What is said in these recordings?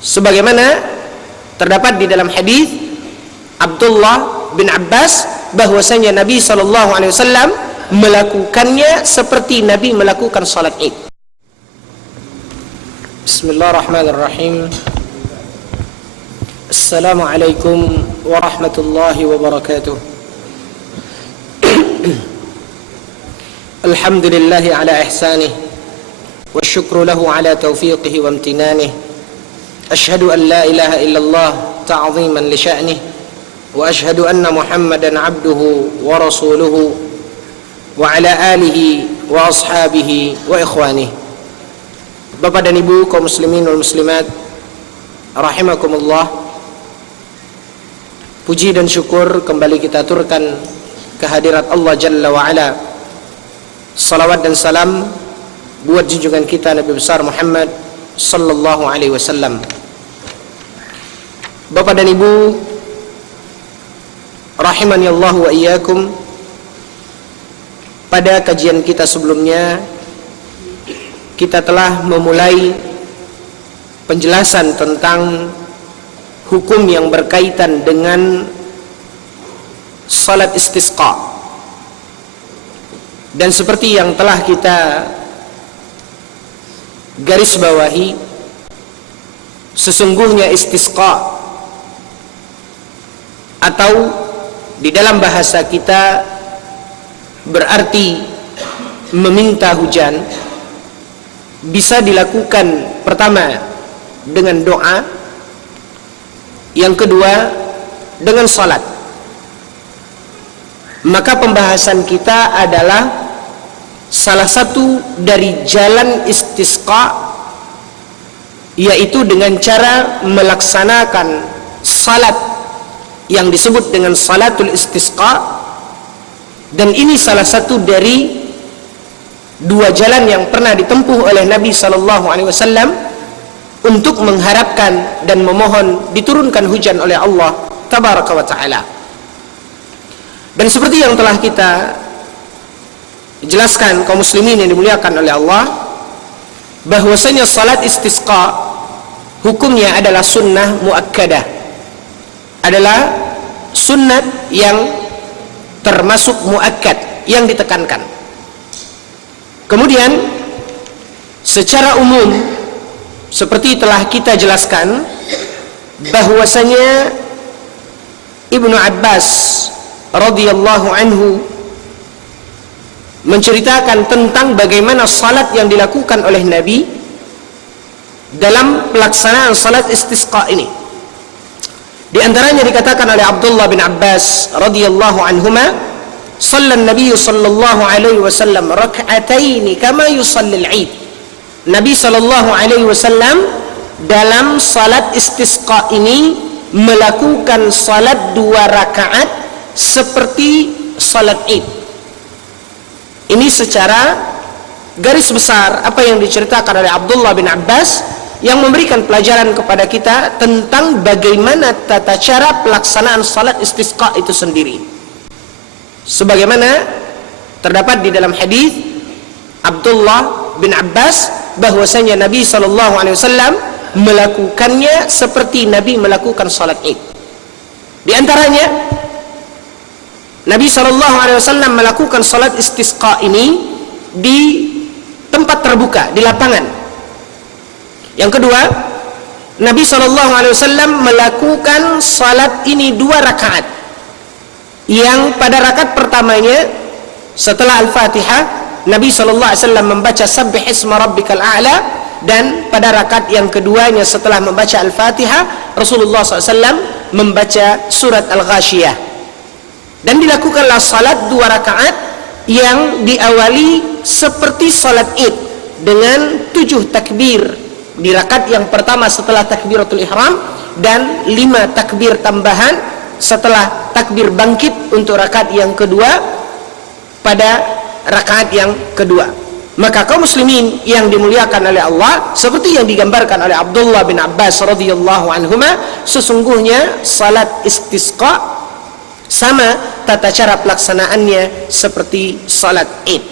sebagaimana terdapat di dalam hadis Abdullah bin Abbas bahwasanya Nabi SAW melakukannya seperti Nabi melakukan salat Id. Bismillahirrahmanirrahim. Assalamualaikum warahmatullahi wabarakatuh. Alhamdulillahi ala ihsanih wa syukru lahu ala taufiqihi wa amtinanih. Ashhadu an la ilaha illallah ta'ziman li sya'nih wa ashhadu anna Muhammadan abduhu wa rasuluhu wa ala alihi wa ashabihi wa ikhwanih. Bapak dan Ibu kaum muslimin wal muslimat rahimakumullah, puji dan syukur kembali kita aturkan kehadirat Allah Jalla wa Ala. Salawat dan salam buat junjungan kita Nabi besar Muhammad sallallahu alaihi wasallam. Bapak dan Ibu rahimani Allah wa iyyakum, pada kajian kita sebelumnya kita telah memulai penjelasan tentang hukum yang berkaitan dengan salat istisqa. Dan seperti yang telah kita garis bawahi, sesungguhnya istisqa atau di dalam bahasa kita berarti meminta hujan, bisa dilakukan pertama dengan doa, yang kedua dengan salat. Maka pembahasan kita adalah salah satu dari jalan istisqa, yaitu dengan cara melaksanakan salat yang disebut dengan salatul istisqa. Dan ini salah satu dari dua jalan yang pernah ditempuh oleh Nabi SAW untuk mengharapkan dan memohon diturunkan hujan oleh Allah Tabaraka wa Ta'ala. Dan seperti yang telah kita jelaskan kaum muslimin yang dimuliakan oleh Allah, bahwasanya salat istisqa hukumnya adalah sunnah muakkadah, adalah sunnat yang termasuk muakkad, yang ditekankan. Kemudian secara umum seperti telah kita jelaskan bahwasanya Ibnu Abbas radhiyallahu anhu menceritakan tentang bagaimana salat yang dilakukan oleh Nabi dalam pelaksanaan salat istisqa ini. Di antaranya dikatakan oleh Abdullah bin Abbas radhiyallahu anhuma, "Shalla an-nabiy sallallahu alaihi wasallam rak'atain kama yusalli al-'id." Nabi sallallahu alaihi wasallam dalam salat istisqa ini melakukan salat 2 rakaat seperti salat Id. Ini secara garis besar apa yang diceritakan oleh Abdullah bin Abbas, yang memberikan pelajaran kepada kita tentang bagaimana tata cara pelaksanaan salat istisqa itu sendiri. Sebagaimana terdapat di dalam hadis Abdullah bin Abbas bahwasanya Nabi SAW melakukannya seperti Nabi melakukan salat Id. Di antaranya Nabi SAW melakukan salat istisqa ini di tempat terbuka, di lapangan. Yang kedua, Nabi SAW melakukan salat ini 2 rakaat. Yang pada rakaat pertamanya setelah Al-Fatihah, Nabi SAW membaca Sabbih isma rabbikal a'la, dan pada rakaat yang keduanya setelah membaca Al-Fatihah, Rasulullah SAW membaca surat Al-Ghashiyah. Dan dilakukanlah salat 2 rakaat yang diawali seperti salat Id dengan 7 takbir di rakaat yang pertama setelah takbiratul ihram, dan 5 takbir tambahan setelah takbir bangkit untuk rakaat yang kedua pada rakaat yang kedua. Maka kaum muslimin yang dimuliakan oleh Allah, seperti yang digambarkan oleh Abdullah bin Abbas radhiyallahu anhuma, sesungguhnya salat istisqa sama tata cara pelaksanaannya seperti salat Id.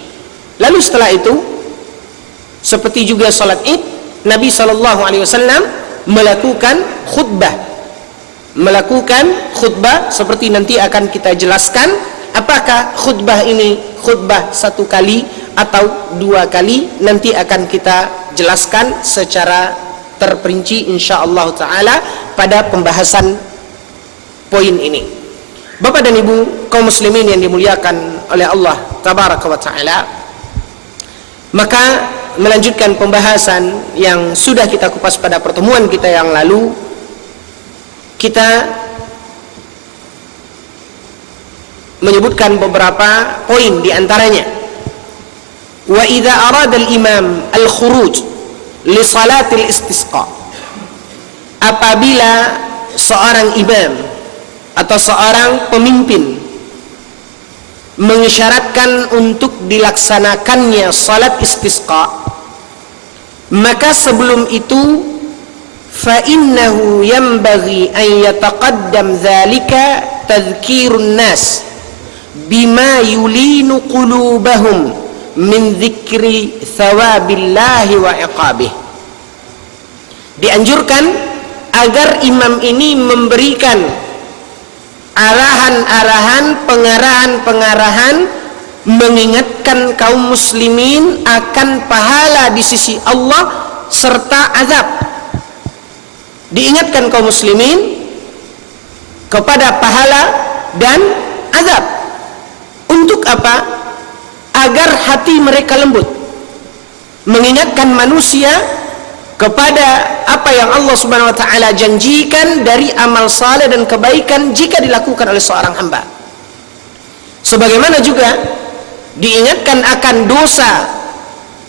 Lalu setelah itu, seperti juga salat Id, Nabi SAW melakukan khutbah seperti nanti akan kita jelaskan apakah khutbah ini khutbah 1 kali atau 2 kali. Nanti akan kita jelaskan secara terperinci insyaallah taala pada pembahasan poin ini. Bapak dan Ibu kaum muslimin yang dimuliakan oleh Allah tabaraka wa taala, maka melanjutkan pembahasan yang sudah kita kupas pada pertemuan kita yang lalu, kita menyebutkan beberapa poin di antaranya. Wa idza arada al-imam al-khuruj li salatil istisqa, apabila seorang imam atau seorang pemimpin mengisyaratkan untuk dilaksanakannya salat istisqa, maka sebelum itu fa innahu yanbaghi an yataqaddam dzalika tadhkirun nas bima yulinu qulubahum min dzikri thawabillahi wa iqabih. Dianjurkan agar imam ini memberikan arahan-arahan, pengarahan-pengarahan, mengingatkan kaum muslimin akan pahala di sisi Allah serta azab. Diingatkan kaum muslimin kepada pahala dan azab. Untuk apa? Agar hati mereka lembut. Mengingatkan manusia kepada apa yang Allah Subhanahu wa taala janjikan dari amal saleh dan kebaikan jika dilakukan oleh seorang hamba. Sebagaimana juga diingatkan akan dosa,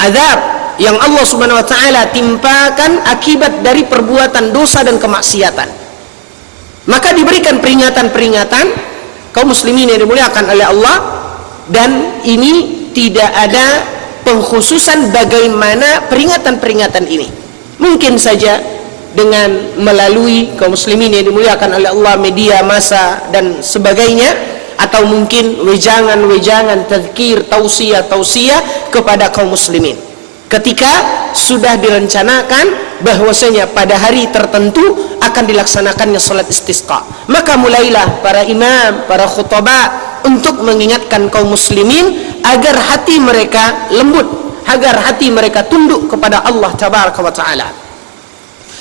azab yang Allah Subhanahu wa taala timpakan akibat dari perbuatan dosa dan kemaksiatan. Maka diberikan peringatan-peringatan kaum muslimin yang dimuliakan oleh Allah, dan ini tidak ada pengkhususan bagaimana peringatan-peringatan ini. Mungkin saja dengan melalui kaum muslimin yang dimuliakan oleh Allah, media massa dan sebagainya, atau mungkin wejangan-wejangan tazkir, tausiah kepada kaum muslimin ketika sudah direncanakan bahwasanya pada hari tertentu akan dilaksanakannya salat istisqa. Maka mulailah para imam, para khutbah untuk mengingatkan kaum muslimin agar hati mereka lembut, agar hati mereka tunduk kepada Allah tabaraka wa taala.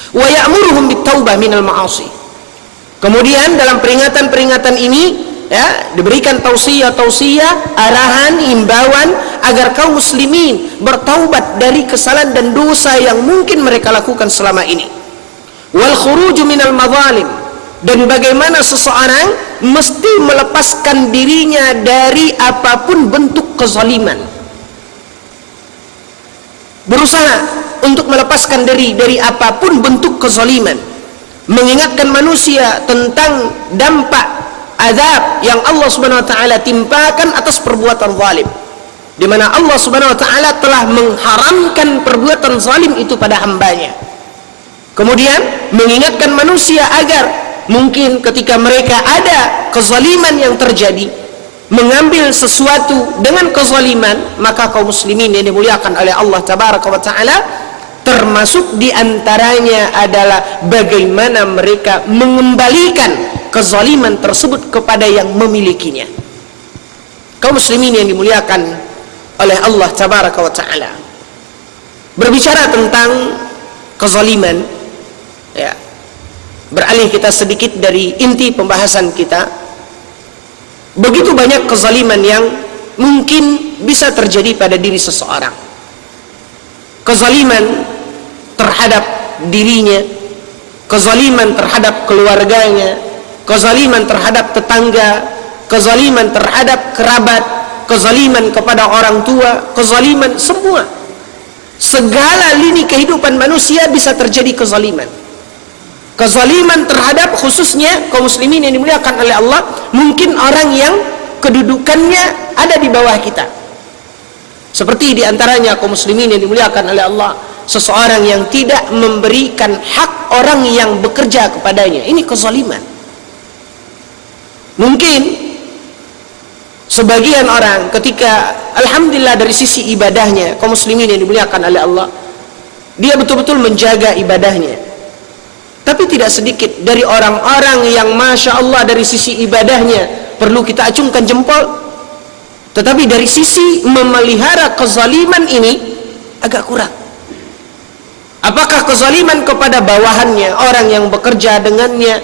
Wa ya'muruhum bit-taubah minal ma'asi. Kemudian dalam peringatan-peringatan ini ya, diberikan tausiah, arahan, himbauan agar kaum muslimin bertaubat dari kesalahan dan dosa yang mungkin mereka lakukan selama ini. Wal khuruju minal madzalim, dan bagaimana seseorang mesti melepaskan dirinya dari apapun bentuk kezaliman. Berusaha untuk melepaskan diri dari apapun bentuk kezaliman. Mengingatkan manusia tentang dampak azab yang Allah Subhanahu wa taala timpakan atas perbuatan zalim, di mana Allah Subhanahu wa taala telah mengharamkan perbuatan zalim itu pada hambanya. Kemudian mengingatkan manusia agar mungkin ketika mereka ada kezaliman yang terjadi, mengambil sesuatu dengan kezaliman, maka kaum muslimin yang dimuliakan oleh Allah tabaraka wa taala, termasuk diantaranya adalah bagaimana mereka mengembalikan kezaliman tersebut kepada yang memilikinya. Kaum muslimin yang dimuliakan oleh Allah tabaraka wa taala, berbicara tentang kezaliman, ya, beralih kita sedikit dari inti pembahasan kita. Begitu banyak kezaliman yang mungkin bisa terjadi pada diri seseorang. Kezaliman terhadap dirinya, kezaliman terhadap keluarganya, kezaliman terhadap tetangga, kezaliman terhadap kerabat, kezaliman kepada orang tua, kezaliman semua. Segala lini kehidupan manusia bisa terjadi kezaliman. Kezaliman terhadap khususnya kaum muslimin yang dimuliakan oleh Allah, mungkin orang yang kedudukannya ada di bawah kita. Seperti diantaranya kaum muslimin yang dimuliakan oleh Allah, seseorang yang tidak memberikan hak orang yang bekerja kepadanya. Ini kezaliman. Mungkin sebagian orang ketika alhamdulillah dari sisi ibadahnya, kaum muslimin yang dimuliakan oleh Allah, dia betul-betul menjaga ibadahnya, Tapi tidak sedikit dari orang-orang yang Masya Allah dari sisi ibadahnya perlu kita acungkan jempol, tetapi dari sisi memelihara kezaliman ini agak kurang. Apakah kezaliman kepada bawahannya, orang yang bekerja dengannya,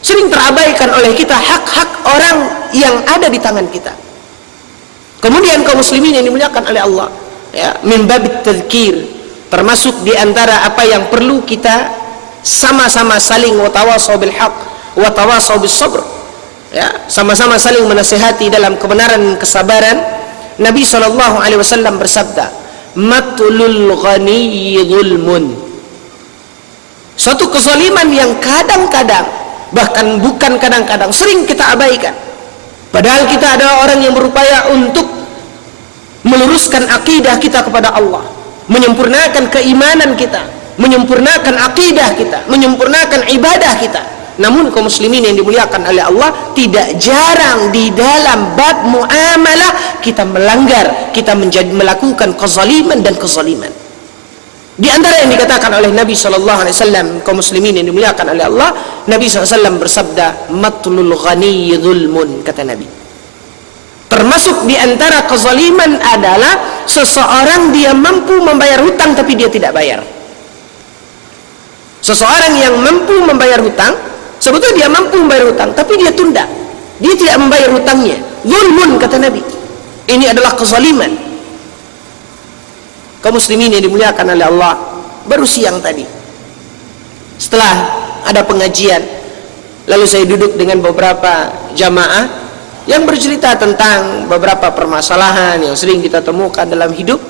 sering terabaikan oleh kita hak-hak orang yang ada di tangan kita. Kemudian kaum muslimin yang dimuliakan oleh Allah, ya, min babit tadzkir, termasuk di antara apa yang perlu kita sama-sama saling watawasau bil haq watawasau bis sabr, ya, sama-sama saling menasihati dalam kebenaran dan kesabaran. Nabi SAW bersabda, matlul ghaniyyi zulmun. Suatu kezaliman yang kadang-kadang, bahkan bukan kadang-kadang, sering kita abaikan, padahal kita adalah orang yang berupaya untuk meluruskan akidah kita kepada Allah, menyempurnakan keimanan kita, menyempurnakan akidah kita, menyempurnakan ibadah kita. Namun kaum muslimin yang dimuliakan oleh Allah, tidak jarang di dalam bab muamalah kita melanggar, kita melakukan kezaliman dan kezaliman. Di antara yang dikatakan oleh Nabi SAW, kaum muslimin yang dimuliakan oleh Allah, Nabi SAW bersabda, matlul ghaniyyi zulmun, kata Nabi. Termasuk di antara kezaliman adalah seseorang dia mampu membayar hutang tapi dia tidak bayar. Seseorang yang mampu membayar hutang, sebetulnya dia mampu membayar hutang tapi dia tunda, dia tidak membayar hutangnya. Zulmun, kata Nabi. Ini adalah kezaliman. Kaum muslimin yang dimuliakan oleh Allah, baru siang tadi setelah ada pengajian, lalu saya duduk dengan beberapa jamaah yang bercerita tentang beberapa permasalahan yang sering kita temukan dalam hidup,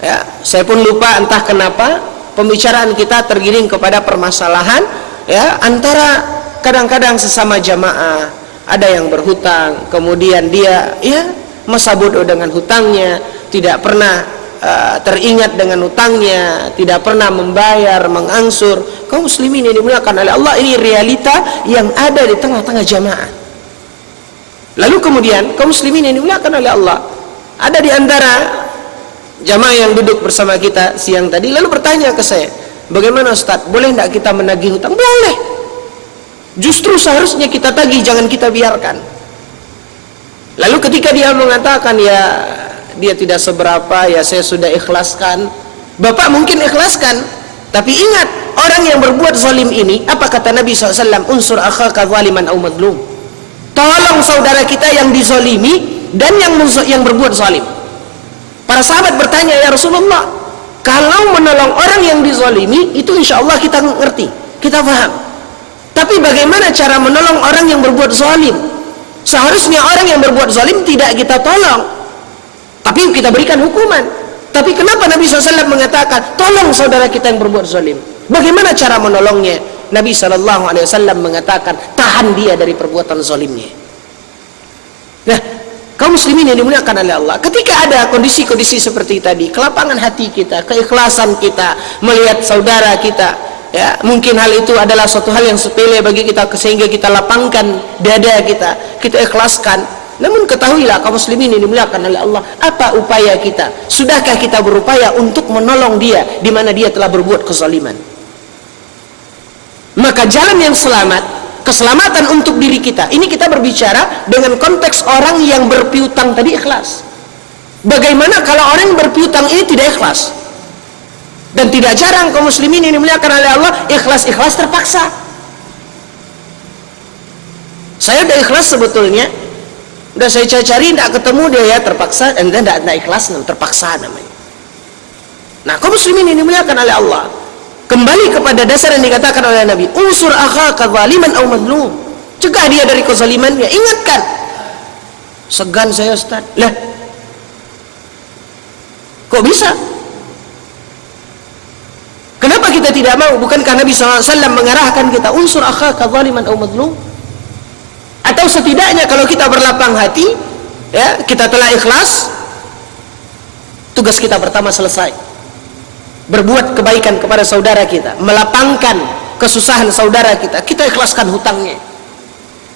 ya, saya pun lupa entah kenapa pembicaraan kita tergiring kepada permasalahan, ya, antara kadang-kadang sesama jamaah ada yang berhutang, kemudian dia, ya, masa bodoh dengan hutangnya, tidak pernah teringat dengan hutangnya, tidak pernah membayar, mengangsur. Kaum muslimin yang dimuliakan oleh Allah, ini realita yang ada di tengah-tengah jamaah. Lalu kemudian kaum muslimin yang dimuliakan oleh Allah, ada di antara jamaah yang duduk bersama kita siang tadi lalu bertanya ke saya, bagaimana Ustaz, boleh tidak kita menagih hutang? Boleh, justru seharusnya kita tagih, jangan kita biarkan. Lalu ketika dia mengatakan, ya dia tidak seberapa, ya saya sudah ikhlaskan. Bapak mungkin ikhlaskan, tapi ingat, orang yang berbuat zalim ini, apa kata Nabi SAW, unsur akhaka zaliman au madlum, tolong saudara kita yang dizalimi dan yang berbuat zalim. Para sahabat bertanya, ya Rasulullah, kalau menolong orang yang dizalimi itu insya Allah kita ngerti, kita paham, tapi bagaimana cara menolong orang yang berbuat zalim? Seharusnya orang yang berbuat zalim tidak kita tolong, tapi kita berikan hukuman. Tapi kenapa Nabi SAW mengatakan tolong saudara kita yang berbuat zalim? Bagaimana cara menolongnya? Nabi SAW mengatakan tahan dia dari perbuatan zalimnya. Nah, kaum muslimin yang dimuliakan oleh Allah, ketika ada kondisi-kondisi seperti tadi, kelapangan hati kita, keikhlasan kita melihat saudara kita, ya, mungkin hal itu adalah suatu hal yang sepele bagi kita sehingga kita lapangkan dada kita, kita ikhlaskan. Namun ketahuilah kaum muslimin yang dimuliakan oleh Allah, apa upaya kita? Sudahkah kita berupaya untuk menolong dia di mana dia telah berbuat kezaliman? Maka jalan yang selamat, keselamatan untuk diri kita, ini kita berbicara dengan konteks orang yang berpiutang tadi ikhlas. Bagaimana kalau orang yang berpiutang ini tidak ikhlas? Dan tidak jarang kaum muslimin yang dimuliakan oleh Allah ikhlas terpaksa. Saya udah ikhlas sebetulnya, udah saya cari tidak ketemu dia, ya terpaksa, dan tidak ikhlas, terpaksa namanya. Nah, kaum muslimin ini dimuliakan oleh Allah, kembali kepada dasar yang dikatakan oleh Nabi, unsur akhaka zaliman au madlum, cegah dia dari kezalimannya, ingatkan. Segan saya Ustaz, lah kok bisa? Kenapa kita tidak mau? Bukankah Nabi SAW mengarahkan kita unsur akhaka zaliman au madlum? Atau setidaknya kalau kita berlapang hati, ya, kita telah ikhlas, tugas kita pertama selesai. Berbuat kebaikan kepada saudara kita, melapangkan kesusahan saudara kita, kita ikhlaskan hutangnya.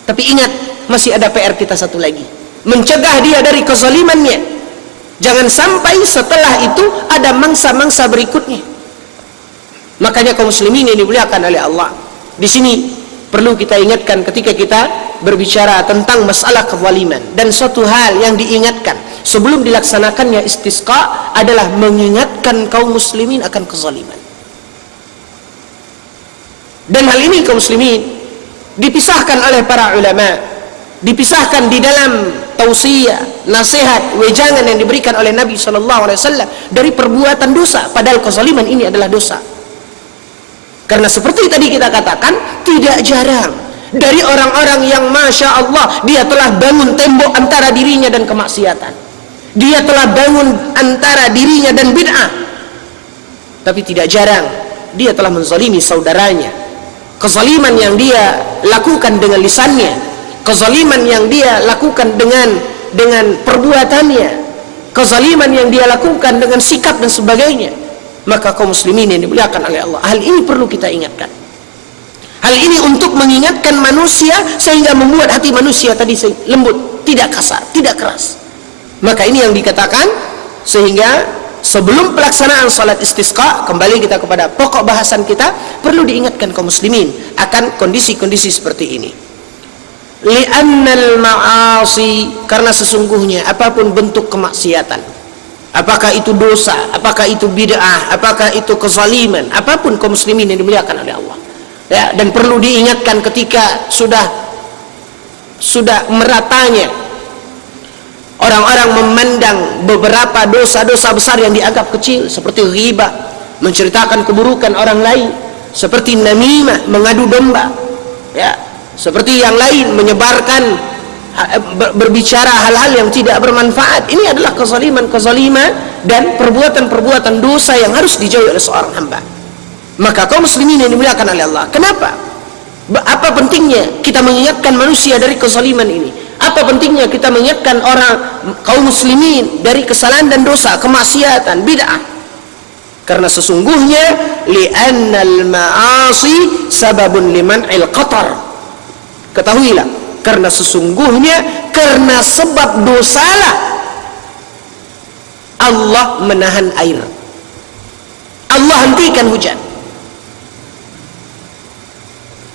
Tapi ingat, masih ada PR kita satu lagi, mencegah dia dari kezalimannya. Jangan sampai setelah itu ada mangsa-mangsa berikutnya. Makanya kaum muslimin yang dimuliakan oleh Allah, di sini perlu kita ingatkan ketika kita berbicara tentang masalah kezaliman. Dan suatu hal yang diingatkan sebelum dilaksanakannya istisqa adalah mengingatkan kaum muslimin akan kezaliman. Dan hal ini kaum muslimin dipisahkan oleh para ulama, dipisahkan di dalam tausiah, nasihat, wejangan yang diberikan oleh Nabi SAW dari perbuatan dosa, padahal kezaliman ini adalah dosa. Karena seperti tadi kita katakan, tidak jarang dari orang-orang yang Masya Allah, dia telah bangun tembok antara dirinya dan kemaksiatan, dia telah bangun antara dirinya dan bid'ah, tapi tidak jarang dia telah menzalimi saudaranya. Kezaliman yang dia lakukan dengan lisannya, kezaliman yang dia lakukan dengan perbuatannya, kezaliman yang dia lakukan dengan sikap dan sebagainya. Maka kaum muslimin yang dimuliakan oleh Allah, hal ini perlu kita ingatkan. Hal ini untuk mengingatkan manusia sehingga membuat hati manusia tadi lembut, tidak kasar, tidak keras. Maka ini yang dikatakan, sehingga sebelum pelaksanaan salat istisqa, kembali kita kepada pokok bahasan kita, perlu diingatkan kaum muslimin akan kondisi-kondisi seperti ini. Li'annal ma'asi, karena sesungguhnya apapun bentuk kemaksiatan, apakah itu dosa, apakah itu bid'ah, apakah itu kezaliman, apapun kaum muslimin yang dimuliakan oleh Allah, ya, dan perlu diingatkan ketika sudah meratanya orang-orang memandang beberapa dosa-dosa besar yang dianggap kecil, seperti ghibah, menceritakan keburukan orang lain, seperti namimah, mengadu domba, ya, seperti yang lain, menyebarkan, berbicara hal-hal yang tidak bermanfaat. Ini adalah kezaliman dan perbuatan-perbuatan dosa yang harus dijauhi oleh seorang hamba. Maka kaum muslimin yang dimuliakan oleh Allah, kenapa? Apa pentingnya kita mengingatkan manusia dari kezaliman ini? Apa pentingnya kita mengingatkan kaum muslimin dari kesalahan dan dosa, kemaksiatan, bid'ah? Karena sesungguhnya li'annal ma'asi sababun liman'il qatar. Ketahuilah, karena sesungguhnya karena sebab dosalah Allah menahan air, Allah hentikan hujan.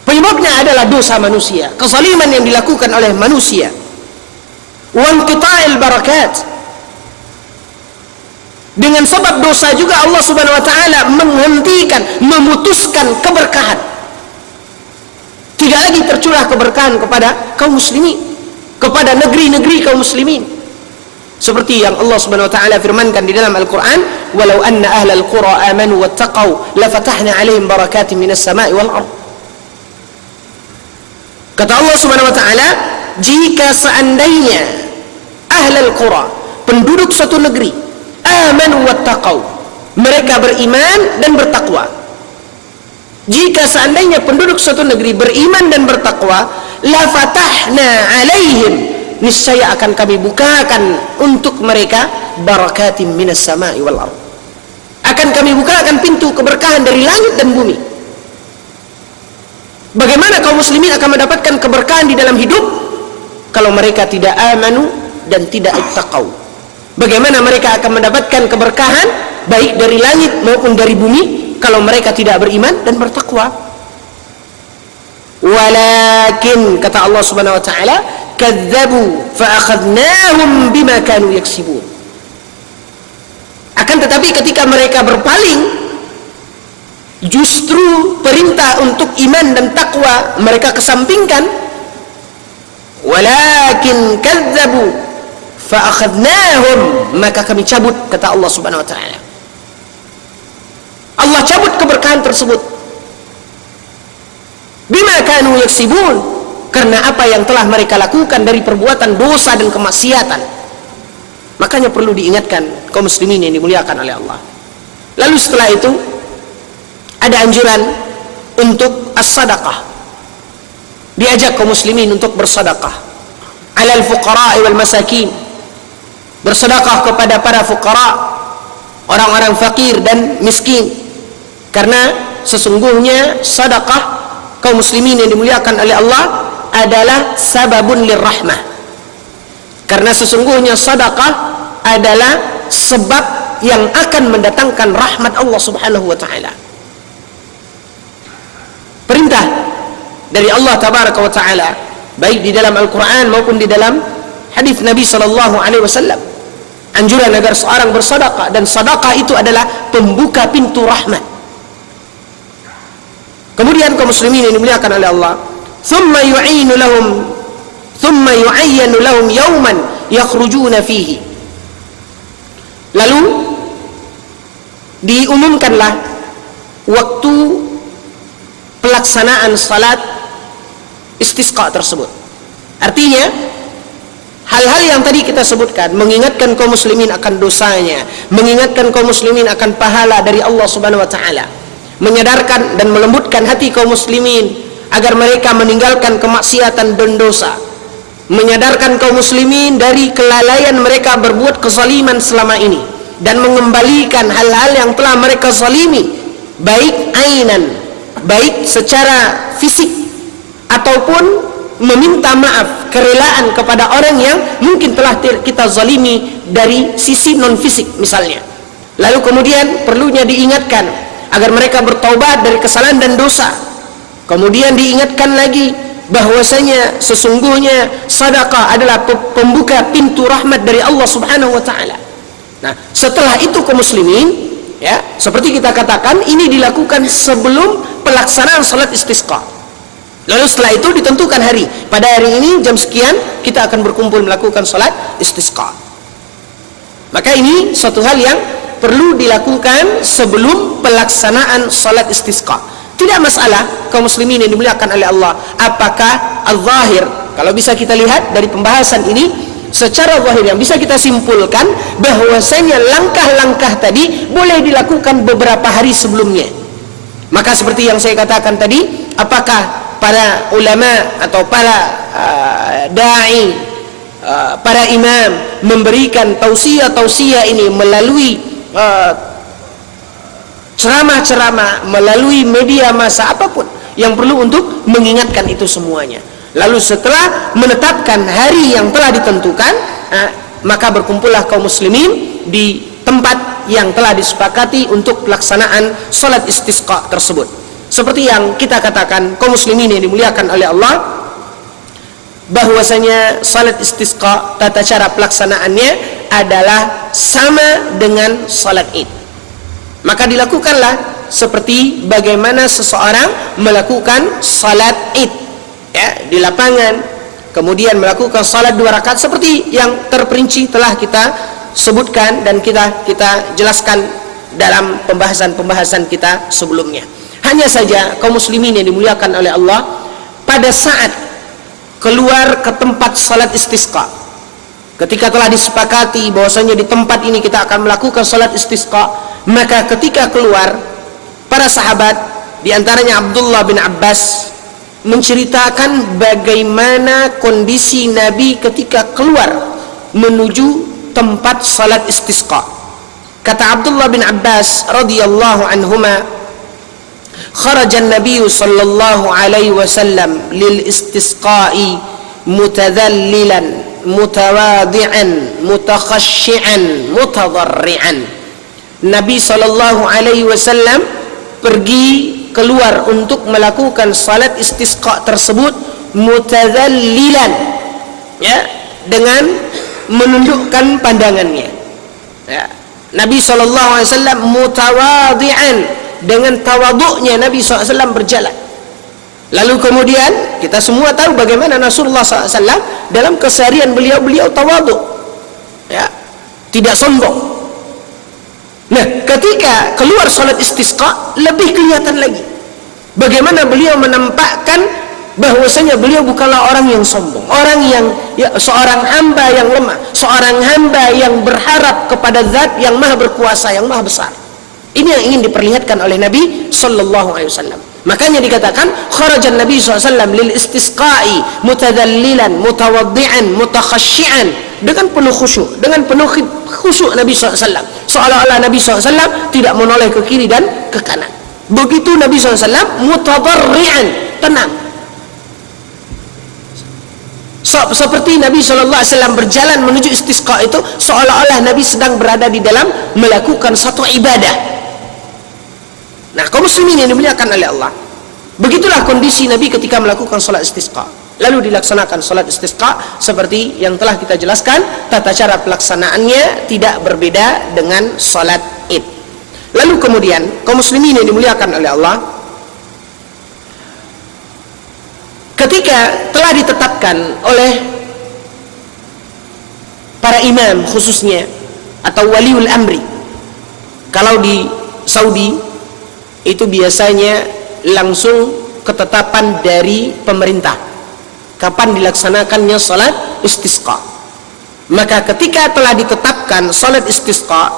Penyebabnya adalah dosa manusia, kezaliman yang dilakukan oleh manusia. Wa inqita'il barakat. Dengan sebab dosa juga Allah Subhanahu wa taala menghentikan, memutuskan keberkahan. Tidak lagi tercurah keberkahan kepada kaum muslimin, kepada negeri-negeri kaum muslimin. Seperti yang Allah Subhanahu wa taala firmankan di dalam Al-Qur'an, "Walau anna ahlal qura amanu wattaqau lafatahna 'alaihim barakatin minas sama'i wal ardh." Kata Allah Subhanahu wa taala, jika seandainya ahlul qura, penduduk suatu negeri, amanu wattaqau, mereka beriman dan bertakwa. Jika seandainya penduduk suatu negeri beriman dan bertakwa, la fatahna alaihim, niscaya akan kami bukakan untuk mereka barakatim minas sama'i wal ardh. Akan kami bukakan pintu keberkahan dari langit dan bumi. Bagaimana kaum muslimin akan mendapatkan keberkahan di dalam hidup kalau mereka tidak amanu dan tidak ittaqau? Bagaimana mereka akan mendapatkan keberkahan baik dari langit maupun dari bumi kalau mereka tidak beriman dan bertakwa? Walakin, kata Allah Subhanahu wa taala, kadzabu fa akhadnahum bima kanu yaksibun. Akan tetapi ketika mereka berpaling, justru perintah untuk iman dan takwa mereka kesampingkan. Walakin kadzabu fa akhadnahum, maka kami cabut, kata Allah Subhanahu wa taala. Allah cabut keberkahan tersebut. Bima kanu yaksibun, karena apa yang telah mereka lakukan dari perbuatan dosa dan kemaksiatan. Makanya perlu diingatkan kaum muslimin yang dimuliakan oleh Allah. Lalu setelah itu ada anjuran untuk as-sadaqah. Diajak kaum muslimin untuk bersedekah. Alal fuqara wal masakin. Bersedekah kepada para fuqara, orang-orang fakir dan miskin. Karena sesungguhnya sedekah kaum muslimin yang dimuliakan oleh Allah adalah sababun lirrahmah. Karena sesungguhnya sedekah adalah sebab yang akan mendatangkan rahmat Allah Subhanahu wa taala. dari Allah tabaraka wa taala, baik di dalam Al-Quran maupun di dalam hadis Nabi sallallahu alaihi wasallam. Anjuran agar seorang bersedekah, dan sedekah itu adalah pembuka pintu rahmat. Kemudian kaum muslimin yang dimuliakan oleh Allah, thumma yu'ayyanu lahum yawman yakhrujuna fihi. Lalu diumumkanlah waktu pelaksanaan salat istisqa tersebut. Artinya hal-hal yang tadi kita sebutkan, mengingatkan kaum muslimin akan dosanya, mengingatkan kaum muslimin akan pahala dari Allah Subhanahu wa taala, menyadarkan dan melembutkan hati kaum muslimin agar mereka meninggalkan kemaksiatan dan dosa, menyadarkan kaum muslimin dari kelalaian mereka berbuat kezaliman selama ini, dan mengembalikan hal-hal yang telah mereka zalimi, baik ainan, baik secara fisik, ataupun meminta maaf, kerelaan kepada orang yang mungkin telah kita zalimi dari sisi non fisik misalnya. Lalu kemudian perlunya diingatkan agar mereka bertaubat dari kesalahan dan dosa. Kemudian diingatkan lagi bahwasanya sesungguhnya sedekah adalah pembuka pintu rahmat dari Allah Subhanahu wa taala. Nah, setelah itu kaum muslimin, ya, seperti kita katakan, ini dilakukan sebelum pelaksanaan salat istisqa. Lalu setelah itu ditentukan hari, pada hari ini jam sekian kita akan berkumpul melakukan salat istisqa. Maka ini suatu hal yang perlu dilakukan sebelum pelaksanaan salat istisqa. Tidak masalah kaum muslimin yang dimuliakan oleh Allah, apakah al-zahir, kalau bisa kita lihat dari pembahasan ini secara zahir yang bisa kita simpulkan bahwasanya langkah-langkah tadi boleh dilakukan beberapa hari sebelumnya. Maka seperti yang saya katakan tadi, apakah para ulama atau para da'i, para imam memberikan tausiah ini melalui ceramah-ceramah, melalui media massa apapun yang perlu untuk mengingatkan itu semuanya. Lalu setelah menetapkan hari yang telah ditentukan, maka berkumpullah kaum muslimin di tempat yang telah disepakati untuk pelaksanaan salat istisqa tersebut. Seperti yang kita katakan kaum muslimin yang dimuliakan oleh Allah, bahwasanya salat istisqa tata cara pelaksanaannya adalah sama dengan salat Id. Maka dilakukanlah seperti bagaimana seseorang melakukan salat Id, ya, di lapangan, kemudian melakukan salat 2 rakaat seperti yang terperinci telah kita sebutkan dan kita jelaskan dalam pembahasan kita sebelumnya. Hanya saja kaum muslimin yang dimuliakan oleh Allah, pada saat keluar ke tempat salat istisqa, ketika telah disepakati bahwasanya di tempat ini kita akan melakukan salat istisqa, maka ketika keluar, para sahabat diantaranya Abdullah bin Abbas menceritakan bagaimana kondisi Nabi ketika keluar menuju tempat salat istisqa. Kata Abdullah bin Abbas radhiyallahu anhuma, kharaja an-nabiy sallallahu alaihi wasallam lil istisqa'i mutadhallilan mutawadi'an mutakhashshi'an mutadarri'an. Nabi sallallahu alaihi wasallam pergi keluar untuk melakukan salat istisqa tersebut mutadhallilan, ya, dengan menundukkan pandangannya, ya. Nabi SAW mutawadi'an, dengan tawaduknya Nabi SAW berjalan. Lalu kemudian kita semua tahu bagaimana Rasulullah SAW dalam keseharian beliau tawaduk, ya, tidak sombong. Nah, ketika keluar salat istisqa lebih kelihatan lagi bagaimana beliau menampakkan bahwasanya beliau bukanlah orang yang sombong, orang yang, ya, seorang hamba yang lemah, seorang hamba yang berharap kepada zat yang maha berkuasa, yang maha besar. Ini yang ingin diperlihatkan oleh Nabi sallallahu alaihi wasallam. Makanya dikatakan kharajan Nabi sallallahu alaihi wasallam lil istisqa'i mutadhallilan mutawaddi'an mutakhashshi'an, dengan penuh khusyuk, dengan penuh khusyuk Nabi sallallahu alaihi wasallam, seolah-olah Nabi sallallahu alaihi wasallam tidak menoleh ke kiri dan ke kanan. Begitu Nabi sallallahu alaihi wasallam mutadarri'an, tenang. Seperti Nabi SAW berjalan menuju istisqa itu seolah-olah Nabi sedang berada di dalam melakukan satu ibadah. Nah, kaum muslimin yang dimuliakan oleh Allah, Begitulah kondisi Nabi ketika melakukan salat istisqa. Lalu dilaksanakan salat istisqa seperti yang telah kita jelaskan. Tata cara pelaksanaannya tidak berbeda dengan salat Id. Lalu kemudian kaum muslimin yang dimuliakan oleh Allah, ketika telah ditetapkan oleh para imam khususnya atau waliul amri, kalau di Saudi itu biasanya langsung ketetapan dari pemerintah kapan dilaksanakannya salat istisqa. Maka ketika telah ditetapkan salat istisqa,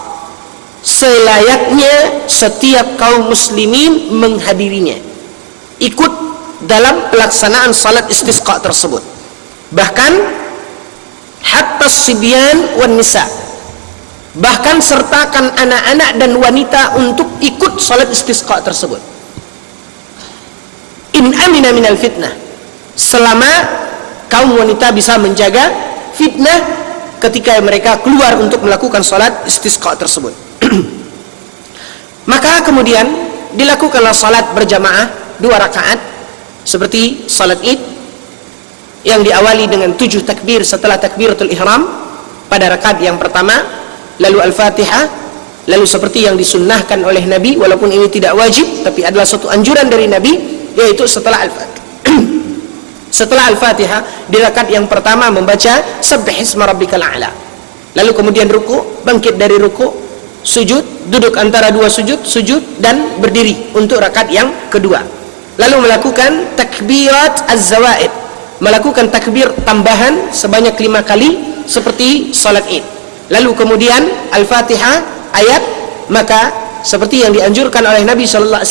selayaknya setiap kaum muslimin menghadirinya, ikut dalam pelaksanaan salat istisqa tersebut. Bahkan hatta sibyan wan nisa, bahkan sertakan anak-anak dan wanita untuk ikut salat istisqa tersebut. In amina minal fitnah, selama kaum wanita bisa menjaga fitnah ketika mereka keluar untuk melakukan salat istisqa tersebut. Maka kemudian dilakukanlah salat berjamaah 2 rakaat seperti salat Id yang diawali dengan 7 takbir setelah takbiratul ihram pada rakaat yang pertama, lalu al-Fatihah, lalu seperti yang disunnahkan oleh Nabi, walaupun ini tidak wajib tapi adalah suatu anjuran dari Nabi, yaitu setelah al-Fatihah setelah al-Fatihah di rakaat yang pertama membaca Sabbihisma rabbikal a'la, lalu kemudian ruku, bangkit dari ruku, sujud, duduk antara 2 sujud, sujud dan berdiri untuk rakaat yang kedua, lalu melakukan takbirat az-zawaid, melakukan takbir tambahan sebanyak 5 kali seperti salat Id, lalu kemudian al-Fatihah ayat. Maka seperti yang dianjurkan oleh Nabi SAW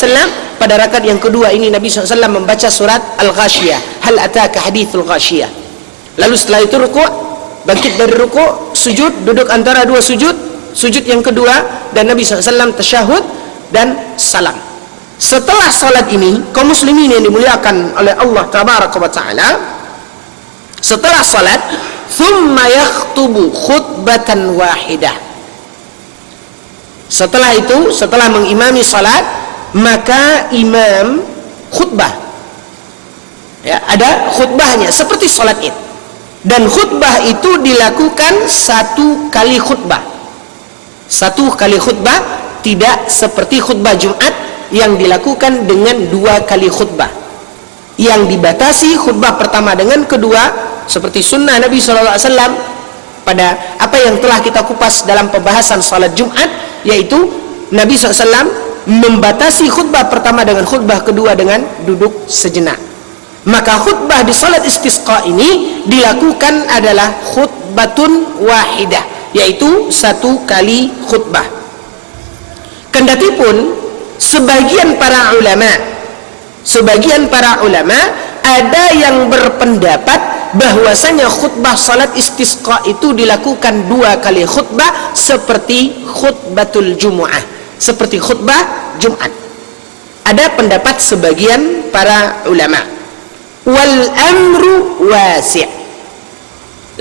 pada rakaat yang kedua ini, Nabi SAW membaca surat Al-Ghashiyah, hal ataka hadithul Ghashiyah. Lalu setelah itu ruku', bangkit dari ruku', sujud, duduk antara 2 sujud, sujud yang kedua, dan Nabi SAW tasyahud dan salam. Setelah salat ini, kaum muslimin yang dimuliakan oleh Allah tabaraka wa ta'ala, setelah salat, thumma yakhtubu khutbatan wahidah. Setelah itu, setelah mengimami salat, maka imam khutbah, ya, ada khutbahnya seperti salat Id, dan khutbah itu dilakukan 1 kali khutbah. 1 kali khutbah, tidak seperti khutbah Jumat yang dilakukan dengan 2 kali khutbah, yang dibatasi khutbah pertama dengan kedua seperti sunnah Nabi SAW pada apa yang telah kita kupas dalam pembahasan salat Jumat, yaitu Nabi SAW membatasi khutbah pertama dengan khutbah kedua dengan duduk sejenak. Maka khutbah di salat istisqa ini dilakukan adalah khutbatun wahidah, yaitu 1 kali khutbah. Kendatipun sebagian para ulama ada yang berpendapat bahwasanya khutbah salat istisqa itu dilakukan 2 kali khutbah seperti khutbatul Jumu'ah, seperti khutbah Jumat. Ada pendapat sebagian para ulama. Wal amru wasi'.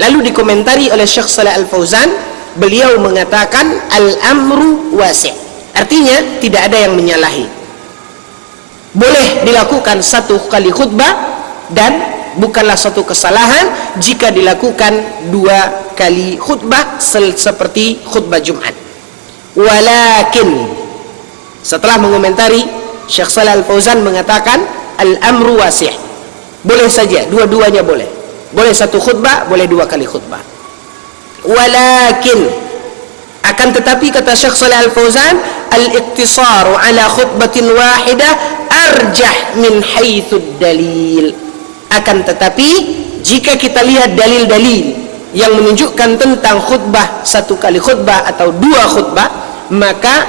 Lalu dikomentari oleh Syekh Shalih Al-Fauzan, beliau mengatakan al-amru wasi', artinya tidak ada yang menyalahi. Boleh dilakukan 1 kali khutbah dan bukanlah suatu kesalahan jika dilakukan 2 kali khutbah seperti khutbah Jumat. Walakin, setelah mengomentari, Syekh Shalih Al-Fauzan mengatakan al-amru wasi', boleh saja, dua-duanya boleh. Boleh 1 khutbah, boleh 2 kali khutbah. Walakin, akan tetapi kata Syekh Shalih Al-Fauzan, al-iktisaru ala khutbatin wahidah arjah min haitsu dalil. Akan tetapi jika kita lihat dalil-dalil yang menunjukkan tentang khutbah 1 kali khutbah atau 2 khutbah, maka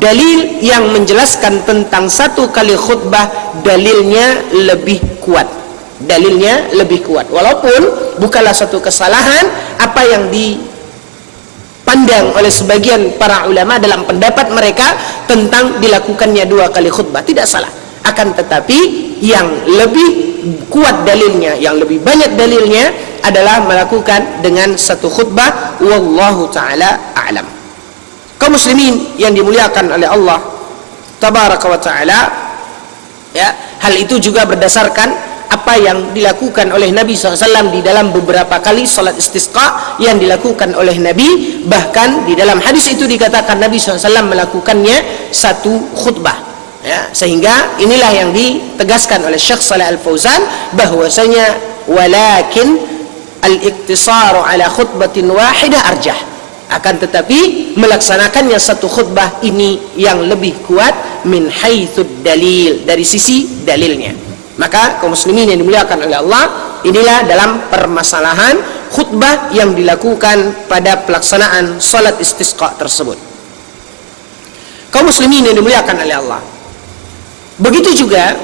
dalil yang menjelaskan tentang 1 kali khutbah dalilnya lebih kuat. Dalilnya lebih kuat, walaupun bukanlah suatu kesalahan apa yang dipandang oleh sebagian para ulama dalam pendapat mereka tentang dilakukannya 2 kali khutbah, tidak salah. Akan tetapi yang lebih kuat dalilnya, yang lebih banyak dalilnya adalah melakukan dengan 1 khutbah. Wallahu ta'ala a'lam. Kaum muslimin yang dimuliakan oleh Allah tabaraka wa ta'ala, ya, Hal itu juga berdasarkan apa yang dilakukan oleh Nabi SAW di dalam beberapa kali salat istisqa yang dilakukan oleh Nabi. Bahkan di dalam hadis itu dikatakan Nabi SAW melakukannya satu khutbah, ya, sehingga inilah yang ditegaskan oleh Syekh Shalih Al-Fauzan bahwasanya walakin al-iktisaru ala khutbatin wahidah arjah, akan tetapi melaksanakannya satu khutbah ini yang lebih kuat min haitsud dalil, dari sisi dalilnya. Maka kaum muslimin yang dimuliakan oleh Allah, inilah dalam permasalahan khutbah yang dilakukan pada pelaksanaan salat istisqa tersebut. Kaum muslimin yang dimuliakan oleh Allah, begitu juga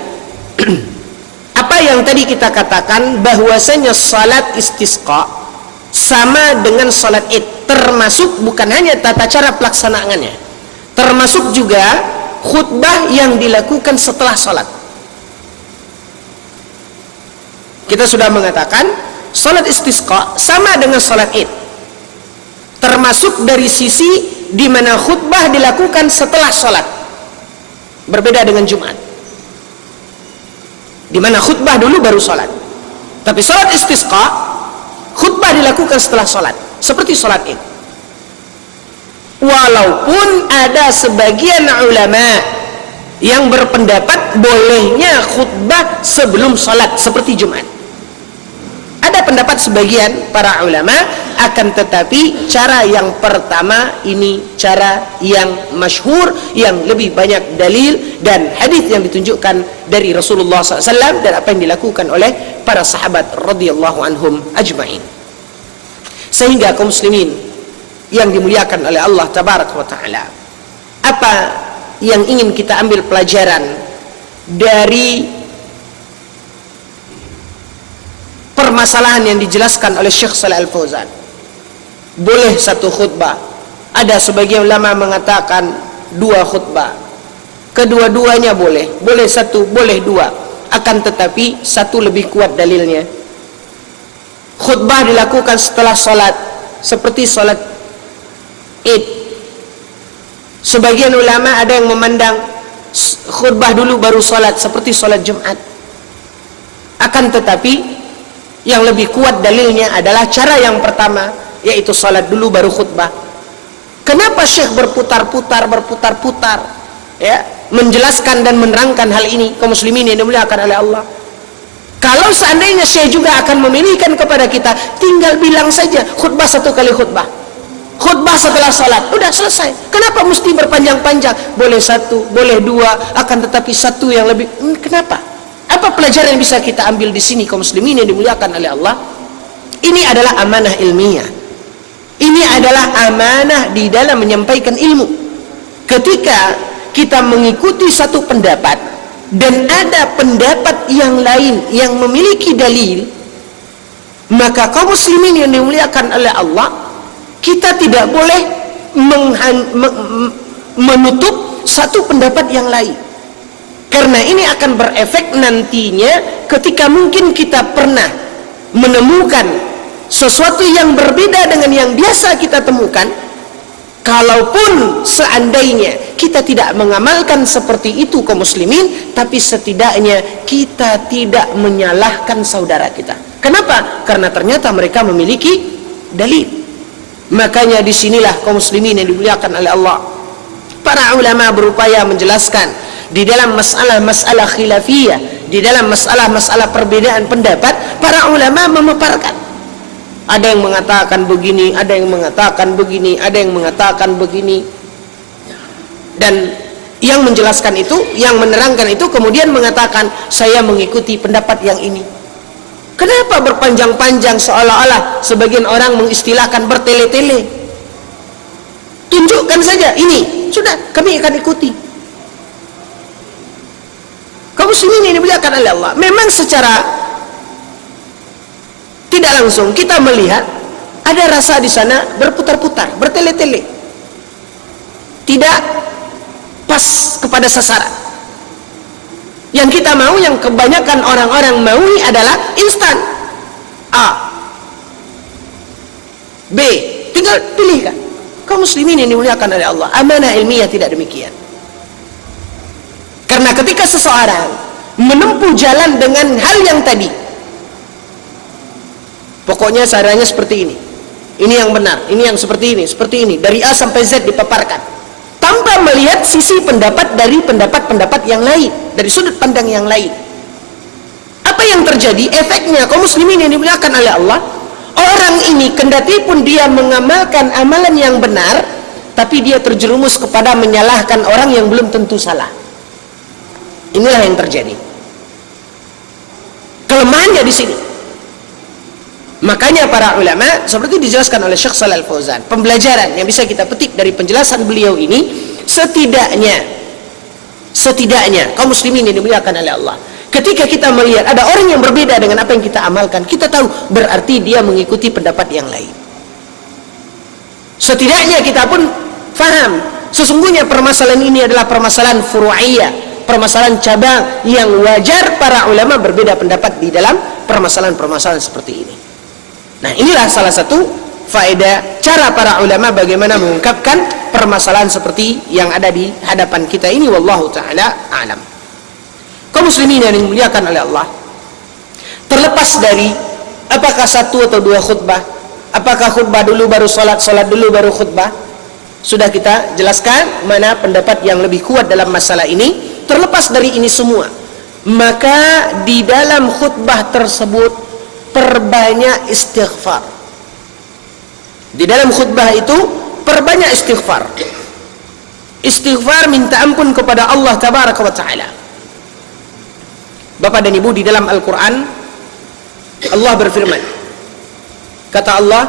apa yang tadi kita katakan bahwasanya salat istisqa sama dengan salat id, termasuk bukan hanya tata cara pelaksanaannya, termasuk juga khutbah yang dilakukan setelah salat. Kita sudah mengatakan salat istisqa sama dengan salat id, termasuk dari sisi di mana khutbah dilakukan setelah salat. Berbeda dengan Jumat, di mana khutbah dulu baru salat. Tapi salat istisqa khutbah dilakukan setelah salat, seperti salat id. Walaupun ada sebagian ulama yang berpendapat bolehnya khutbah sebelum salat seperti Jumat. Ada pendapat sebagian para ulama, akan tetapi cara yang pertama ini cara yang masyhur, yang lebih banyak dalil dan hadis yang ditunjukkan dari Rasulullah SAW dan apa yang dilakukan oleh para sahabat radhiyallahu anhum ajma'in. Sehingga kaum muslimin yang dimuliakan oleh Allah tabaraka wa ta'ala, apa yang ingin kita ambil pelajaran dari permasalahan yang dijelaskan oleh Syekh Shalih Al-Fauzan? Boleh satu khutbah, ada sebagian ulama mengatakan dua khutbah, kedua-duanya boleh, boleh satu, boleh dua, akan tetapi satu lebih kuat dalilnya. Khutbah dilakukan setelah salat seperti salat id. Sebagian ulama ada yang memandang khutbah dulu baru salat seperti salat Jumat. Akan tetapi yang lebih kuat dalilnya adalah cara yang pertama, yaitu salat dulu baru khutbah. Kenapa Syekh berputar-putar ya, menjelaskan dan menerangkan hal ini kaum muslimin yang dimuliakan oleh Allah? Kalau seandainya Syekh juga akan memilihkan kepada kita, tinggal bilang saja khutbah satu kali khutbah, khutbah setelah salat, udah selesai. Kenapa mesti berpanjang-panjang? Boleh satu, boleh dua, akan tetapi satu yang lebih. Kenapa? Apa pelajaran yang bisa kita ambil di sini kaum muslimin yang dimuliakan oleh Allah? Ini adalah amanah ilmiah. Ini adalah amanah di dalam menyampaikan ilmu. Ketika kita mengikuti satu pendapat dan ada pendapat yang lain yang memiliki dalil, maka kaum muslimin yang dimuliakan oleh Allah, kita tidak boleh menutup satu pendapat yang lain. Karena ini akan berefek nantinya ketika mungkin kita pernah menemukan sesuatu yang berbeda dengan yang biasa kita temukan. Kalaupun seandainya kita tidak mengamalkan seperti itu kaum muslimin, tapi setidaknya kita tidak menyalahkan saudara kita. Kenapa? Karena ternyata mereka memiliki dalil. Makanya disinilah kaum muslimin yang dimuliakan oleh Allah, para ulama berupaya menjelaskan di dalam masalah-masalah khilafiyah, di dalam masalah-masalah perbedaan pendapat, para ulama memaparkan. Ada yang mengatakan begini, ada yang mengatakan begini, ada yang mengatakan begini. Dan yang menjelaskan itu, yang menerangkan itu kemudian mengatakan, saya mengikuti pendapat yang ini. Kenapa berpanjang-panjang seolah-olah sebagian orang mengistilahkan bertele-tele? Tunjukkan saja, ini sudah kami akan ikuti. Kaum muslimin ini dimuliakan oleh Allah, memang secara tidak langsung kita melihat ada rasa di sana berputar-putar, bertele-tele, tidak pas kepada sasaran. Yang kita mau, yang kebanyakan orang-orang maui adalah instan, A, B, tinggal pilihkan. Kaum muslimin ini dimuliakan oleh Allah, amanah ilmiah tidak demikian. Karena ketika seseorang menempuh jalan dengan hal yang tadi. Pokoknya sarannya seperti ini yang benar, ini yang seperti ini, dari A sampai Z dipaparkan, tanpa melihat sisi pendapat dari pendapat-pendapat yang lain, dari sudut pandang yang lain. Apa yang terjadi? Efeknya kaum muslimin yang dimuliakan oleh Allah, orang ini kendati pun dia mengamalkan amalan yang benar, tapi dia terjerumus kepada menyalahkan orang yang belum tentu salah. Inilah yang terjadi. Kelemahannya di sini. Makanya para ulama, seperti dijelaskan oleh Syekh Shalal Fauzan, pembelajaran yang bisa kita petik dari penjelasan beliau ini, setidaknya kaum muslimin yang dimuliakan oleh Allah, ketika kita melihat ada orang yang berbeda dengan apa yang kita amalkan, kita tahu berarti dia mengikuti pendapat yang lain. Setidaknya kita pun faham, sesungguhnya permasalahan ini adalah permasalahan furu'iyah, permasalahan cabang yang wajar para ulama berbeda pendapat di dalam permasalahan-permasalahan seperti ini. Nah, inilah salah satu faedah cara para ulama bagaimana mengungkapkan permasalahan seperti yang ada di hadapan kita ini. Wallahu ta'ala a'lam. Kaum muslimin yang dimuliakan oleh Allah, terlepas dari apakah satu atau dua khutbah, apakah khutbah dulu baru salat, salat dulu baru khutbah, sudah kita jelaskan mana pendapat yang lebih kuat dalam masalah ini. Terlepas dari ini semua, maka di dalam khutbah tersebut perbanyak istighfar. Di dalam khutbah itu perbanyak istighfar. Istighfar minta ampun kepada Allah tabaraka wa taala. Bapak dan Ibu, di dalam Al-Quran Allah berfirman, kata Allah,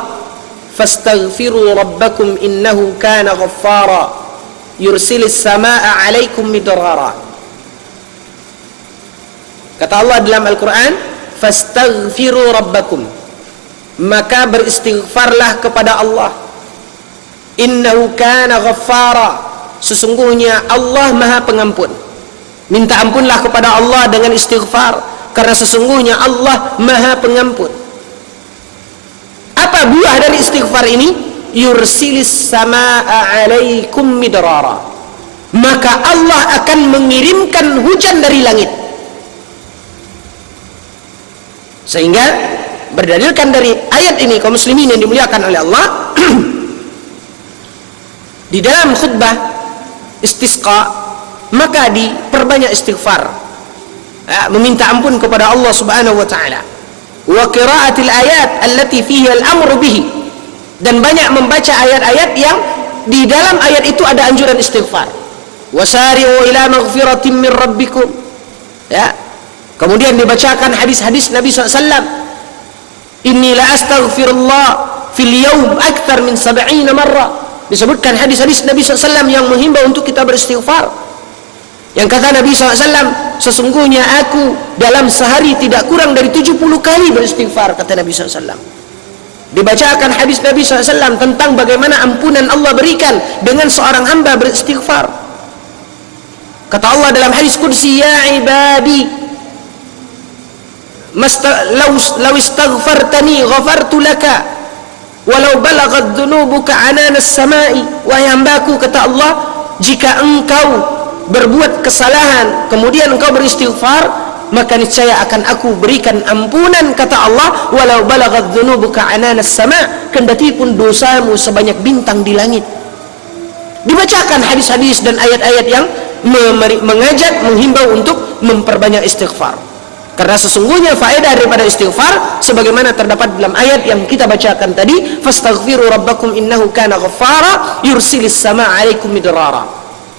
fastaghfiru rabbakum innahu kana ghaffara yursilis samaa alaikum midrara. Kata Allah dalam Al-Quran, fastaghfiru rabbakum, maka beristighfarlah kepada Allah, innahu kana ghaffara, sesungguhnya Allah maha pengampun. Minta ampunlah kepada Allah dengan istighfar, karena sesungguhnya Allah maha pengampun. Apa buah dari istighfar ini? Yursilis samaa alaikum midrara, maka Allah akan mengirimkan hujan dari langit. Sehingga berdalilkan dari ayat ini, kaum muslimin yang dimuliakan oleh Allah, di dalam khutbah istisqa maka diperbanyak istighfar, meminta ampun kepada Allah subhanahu wa ta'ala, wa qiraatil ayat allati fiha al-amru bihi, dan banyak membaca ayat-ayat yang di dalam ayat itu ada anjuran istighfar. Wasari'u ila maghfiratin min rabbikum, ya. Kemudian dibacakan hadis-hadis Nabi SAW, inni la astaghfirullah fil yawm akthar min 70 marra. Disebutkan hadis-hadis Nabi SAW yang menghimbau untuk kita beristighfar, yang kata Nabi SAW, sesungguhnya aku dalam sehari tidak kurang dari 70 kali beristighfar, kata Nabi SAW. Dibacakan hadis Nabi SAW tentang bagaimana ampunan Allah berikan dengan seorang hamba beristighfar. Kata Allah dalam hadis qudsi, ya ibadi law istaghfartani ghafartu laka walau balaghat dhunubuka ananas samai. Wahai hambaku, kata Allah, jika engkau berbuat kesalahan kemudian engkau beristighfar, maka niscaya akan aku berikan ampunan, kata Allah, walau balaghat dhunubuka ananas sama, kendati pun dosamu sebanyak bintang di langit. Dibacakan hadis-hadis dan ayat-ayat yang mengajak, menghimbau untuk memperbanyak istighfar. Karena sesungguhnya faedah daripada istighfar sebagaimana terdapat dalam ayat yang kita bacakan tadi, fastaghfiru rabbakum innahu kana ghaffara yursilis samaa 'alaikum midrara.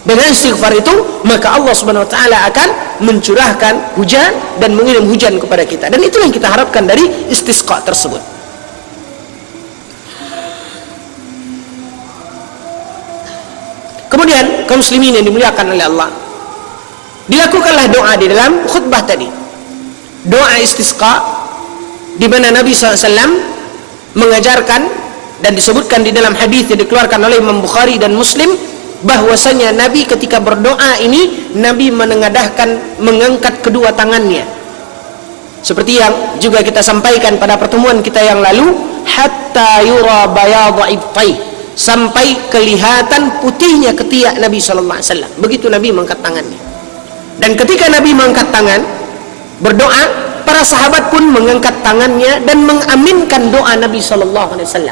Dengan istighfar itu maka Allah Subhanahu wa taala akan mencurahkan hujan dan mengirim hujan kepada kita, dan itu yang kita harapkan dari istisqa tersebut. Kemudian kaum muslimin yang dimuliakan oleh Allah, dilakukanlah doa di dalam khutbah tadi, doa istisqa, di mana Nabi SAW mengajarkan dan disebutkan di dalam hadis yang dikeluarkan oleh Imam Bukhari dan Muslim, bahwasanya Nabi ketika berdoa ini Nabi mengangkat kedua tangannya, seperti yang juga kita sampaikan pada pertemuan kita yang lalu, hatta yura bayadha ibtai, sampai kelihatan putihnya ketiak Nabi SAW. Begitu Nabi mengangkat tangannya. Dan ketika Nabi mengangkat tangan berdoa, para sahabat pun mengangkat tangannya dan mengaminkan doa Nabi SAW.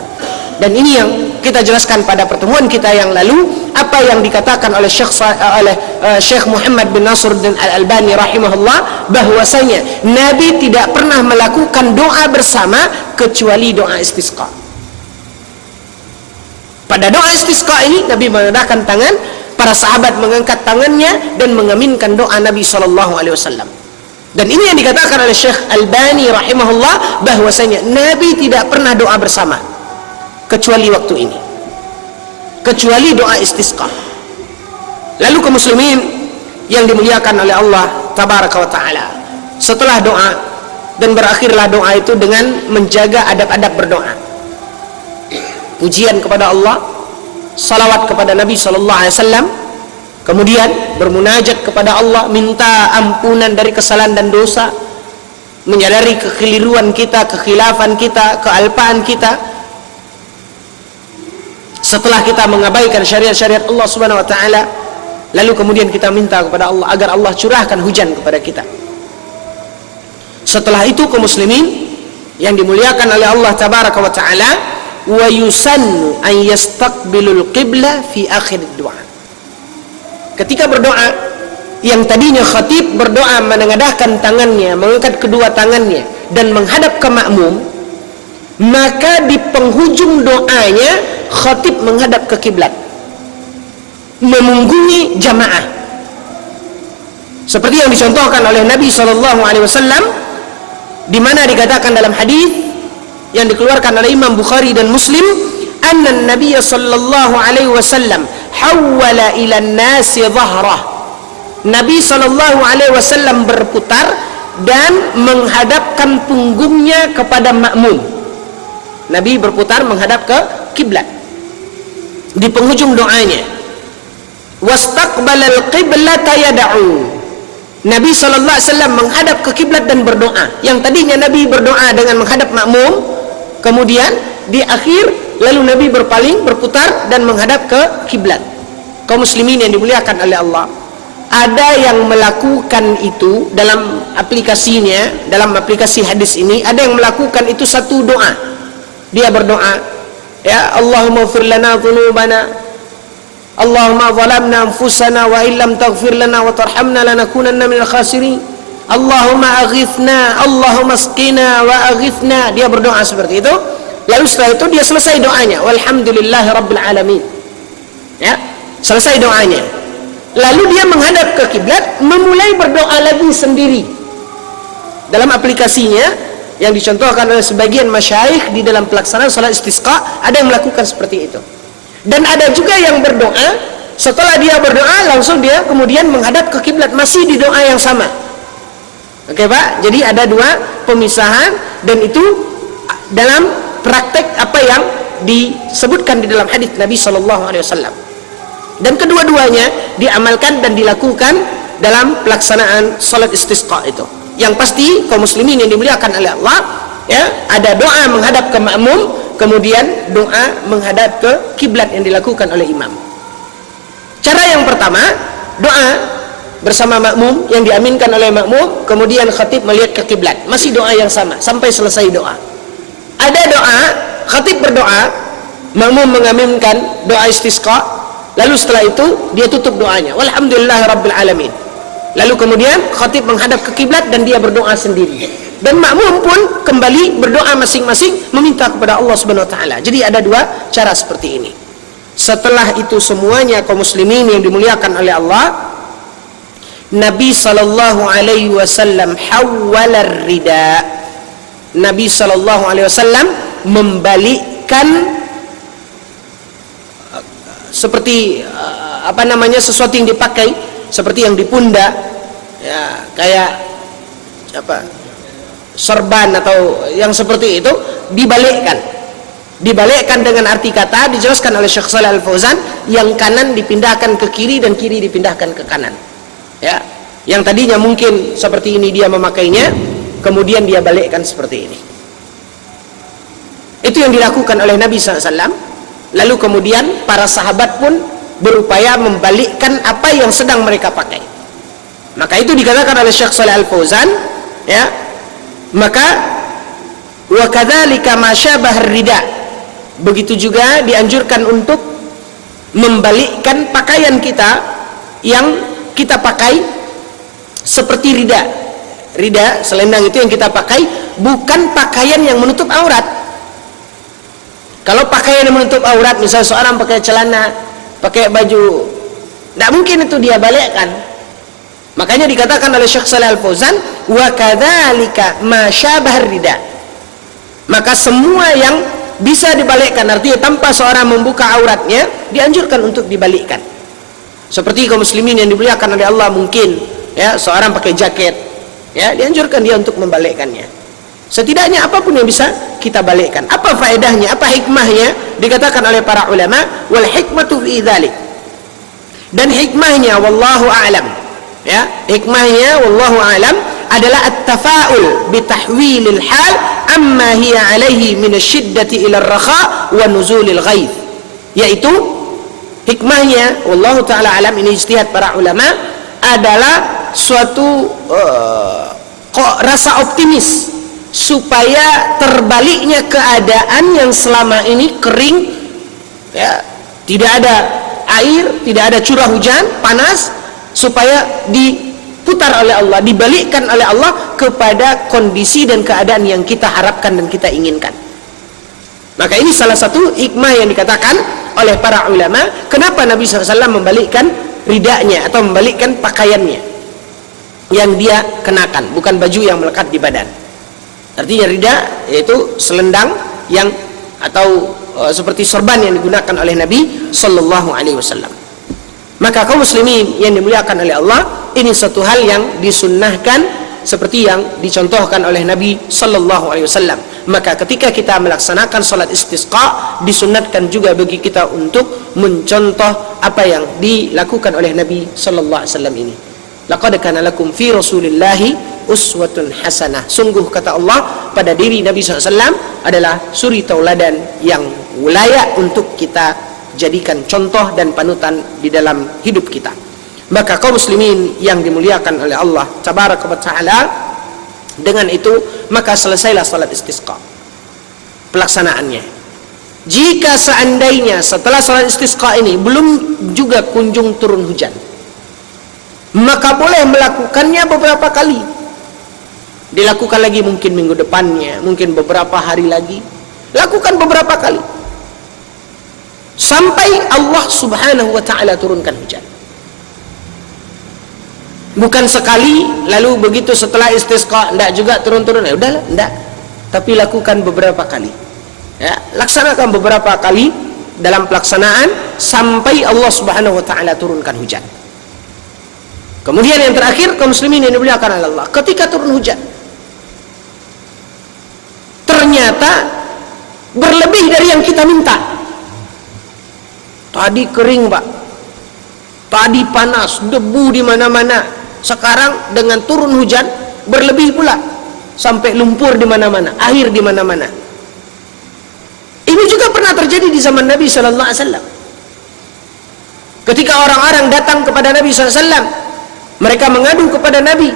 Dan ini yang kita jelaskan pada pertemuan kita yang lalu, apa yang dikatakan oleh Syekh Muhammad bin Nasruddin Al-Albani rahimahullah, bahwasanya Nabi tidak pernah melakukan doa bersama kecuali doa istisqa. Pada doa istisqa ini Nabi mengadakan tangan, para sahabat mengangkat tangannya dan mengaminkan doa Nabi SAW. Dan ini yang dikatakan oleh Syekh Albani rahimahullah, bahwasanya Nabi tidak pernah doa bersama kecuali waktu ini, kecuali doa istisqa. Lalu kaum muslimin yang dimuliakan oleh Allah tabaraka wa taala, setelah doa, dan berakhirlah doa itu dengan menjaga adab-adab berdoa, pujian kepada Allah, salawat kepada Nabi SAW, kemudian bermunajat kepada Allah, minta ampunan dari kesalahan dan dosa, menyadari kekeliruan kita, kekhilafan kita, kealpaan kita. Setelah kita mengabaikan syariat-syariat Allah Subhanahu wa taala, lalu kemudian kita minta kepada Allah agar Allah curahkan hujan kepada kita. Setelah itu kaum muslimin yang dimuliakan oleh Allah tabaraka wa taala, wa yusannu an yastaqbilul qibla fi akhir doa. Ketika berdoa, yang tadinya khatib berdoa menengadahkan tangannya, mengangkat kedua tangannya dan menghadap ke makmum, maka di penghujung doanya khatib menghadap ke kiblat, memunggungi jamaah, seperti yang dicontohkan oleh Nabi SAW, di mana dikatakan dalam hadis yang dikeluarkan oleh Imam Bukhari dan Muslim, anna Nabi SAW hawwala ila nasi dhahrah. Nabi SAW berputar dan menghadapkan punggungnya kepada makmum. Nabi berputar menghadap ke kiblat di penghujung doanya. Wastaqbalal qiblata yad'u. Nabi SAW menghadap ke kiblat dan berdoa. Yang tadinya Nabi berdoa dengan menghadap makmum, kemudian di akhir lalu Nabi berpaling, berputar dan menghadap ke kiblat. Kaum muslimin yang dimuliakan oleh Allah, ada yang melakukan itu dalam aplikasinya, dalam aplikasi hadis ini, ada yang melakukan itu satu doa. Dia berdoa, ya Allahumma ighfir lana dhunubana, Allahumma zalamna anfusana wa illam taghfir lana wa tarhamna lanakunanna minal khasirin, Allahumma aghithna, Allahumma asqina wa aghithna. Dia berdoa seperti itu. Lalu setelah itu dia selesai doanya, walhamdulillahi rabbil alamin, ya, selesai doanya. Lalu dia menghadap ke kiblat, memulai berdoa lagi sendiri. Dalam aplikasinya yang dicontohkan oleh sebagian masyayikh di dalam pelaksanaan salat istisqa, ada yang melakukan seperti itu. Dan ada juga yang berdoa, setelah dia berdoa langsung dia kemudian menghadap ke kiblat, masih di doa yang sama. Oke Pak, jadi ada dua pemisahan, dan itu dalam praktek apa yang disebutkan di dalam hadis Nabi SAW. Dan kedua-duanya diamalkan dan dilakukan dalam pelaksanaan salat istisqa itu. Yang pasti kaum muslimin yang dimuliakan oleh Allah, ya, ada doa menghadap ke makmum, kemudian doa menghadap ke kiblat yang dilakukan oleh imam. Cara yang pertama, doa bersama makmum yang diaminkan oleh makmum, kemudian khatib melihat ke kiblat, masih doa yang sama sampai selesai doa. Ada doa, khatib berdoa, makmum mengaminkan doa istisqa, lalu setelah itu dia tutup doanya, walhamdulillahirabbil alamin. Lalu kemudian khatib menghadap ke kiblat dan dia berdoa sendiri. Dan makmum pun kembali berdoa masing-masing meminta kepada Allah Subhanahu wa taala. Jadi ada dua cara seperti ini. Setelah itu semuanya kaum muslimin yang dimuliakan oleh Allah, Nabi sallallahu alaihi wasallam hawwalar rida. Nabi sallallahu alaihi wasallam membalikkan seperti sesuatu yang dipakai, seperti yang di pundak, ya, kayak apa, sorban atau yang seperti itu, dibalikkan dengan arti kata, dijelaskan oleh Syekh Shalih Al Fauzan, yang kanan dipindahkan ke kiri dan kiri dipindahkan ke kanan, ya, yang tadinya mungkin seperti ini dia memakainya, kemudian dia balikkan seperti ini. Itu yang dilakukan oleh Nabi SAW. Lalu kemudian para sahabat pun berupaya membalikkan apa yang sedang mereka pakai. Maka itu dikatakan oleh Syekh Shalih Al Fauzan, ya, maka wa kadzalika ma syabahar rida, begitu juga dianjurkan untuk membalikkan pakaian kita yang kita pakai seperti rida. Rida, selendang itu yang kita pakai bukan pakaian yang menutup aurat. Kalau pakaian yang menutup aurat, misalnya seorang pakai celana, pakai baju, tidak mungkin itu dia balikkan. Makanya dikatakan oleh Syekh Shalih Al Fauzan, wa kadzalika ma syabahar rida. Maka semua yang bisa dibalikkan, artinya tanpa seorang membuka auratnya, dianjurkan untuk dibalikkan. Seperti kaum muslimin yang dimuliakan oleh Allah, mungkin ya seorang pakai jaket, ya dianjurkan dia untuk membalikkannya. Setidaknya apapun yang bisa kita balikkan. Apa faedahnya, apa hikmahnya? Dikatakan oleh para ulama, wal hikmatu fi dzalik. Dan hikmahnya wallahu a'lam. Ya, hikmahnya wallahu a'lam adalah at-tafa'ul bi tahwilil hal amma hiya alaihi min asyiddati ila ar-rakha wa nuzulil ghaith. Yaitu hikmahnya wallahu taala alam, ini ijtihad para ulama, adalah suatu rasa optimis supaya terbaliknya keadaan yang selama ini kering, ya, tidak ada air, tidak ada curah hujan, panas, supaya diputar oleh Allah, dibalikkan oleh Allah kepada kondisi dan keadaan yang kita harapkan dan kita inginkan. Maka ini salah satu hikmah yang dikatakan oleh para ulama, kenapa Nabi SAW membalikkan ridanya atau membalikkan pakaiannya yang dia kenakan, bukan baju yang melekat di badan. Artinya rida yaitu selendang yang atau seperti sorban yang digunakan oleh Nabi Sallallahu Alaihi Wasallam. Maka kaum muslimin yang dimuliakan oleh Allah, ini satu hal yang disunnahkan seperti yang dicontohkan oleh Nabi Sallallahu Alaihi Wasallam. Maka ketika kita melaksanakan salat istisqa, disunnatkan juga bagi kita untuk mencontoh apa yang dilakukan oleh Nabi Sallallahu Alaihi Wasallam ini. Laqad kana lakum fi Rasulillahi uswatun hasanah. Sungguh kata Allah pada diri Nabi SAW adalah suri tauladan yang layak untuk kita jadikan contoh dan panutan di dalam hidup kita. Maka kaum muslimin yang dimuliakan oleh Allah tabaraka wa taala, dengan itu maka selesailah salat istisqa pelaksanaannya. Jika seandainya setelah salat istisqa ini belum juga kunjung turun hujan, maka boleh melakukannya beberapa kali. Dilakukan lagi mungkin minggu depannya, mungkin beberapa hari lagi, lakukan beberapa kali sampai Allah subhanahu wa ta'ala turunkan hujan. Bukan sekali lalu begitu setelah istisqa enggak juga turun-turun, ya udahlah, enggak, tapi lakukan beberapa kali, ya, laksanakan beberapa kali dalam pelaksanaan sampai Allah subhanahu wa ta'ala turunkan hujan. Kemudian yang terakhir, kaum muslimin yang dimuliakan oleh Allah, ketika turun hujan ternyata berlebih dari yang kita minta. Tadi kering, Pak, tadi panas, debu di mana-mana. Sekarang dengan turun hujan berlebih pula, sampai lumpur di mana-mana, air di mana-mana. Ini juga pernah terjadi di zaman Nabi sallallahu alaihi wasallam. Ketika orang-orang datang kepada Nabi sallallahu alaihi wasallam, mereka mengadu kepada Nabi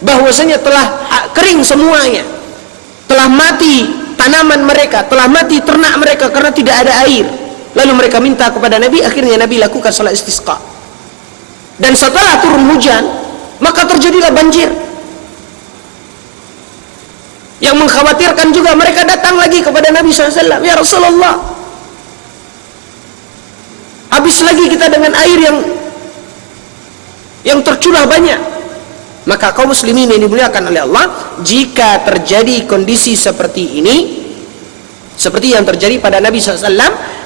bahwasanya telah kering semuanya, telah mati tanaman mereka, telah mati ternak mereka karena tidak ada air. Lalu mereka minta kepada Nabi, akhirnya Nabi lakukan salat istisqa. Dan setelah turun hujan, maka terjadilah banjir. Yang mengkhawatirkan juga, mereka datang lagi kepada Nabi SAW, ya Rasulullah, habis lagi kita dengan air yang tercurah banyak. Maka kaum muslimin yang dimuliakan oleh Allah, jika terjadi kondisi seperti ini, seperti yang terjadi pada Nabi SAW,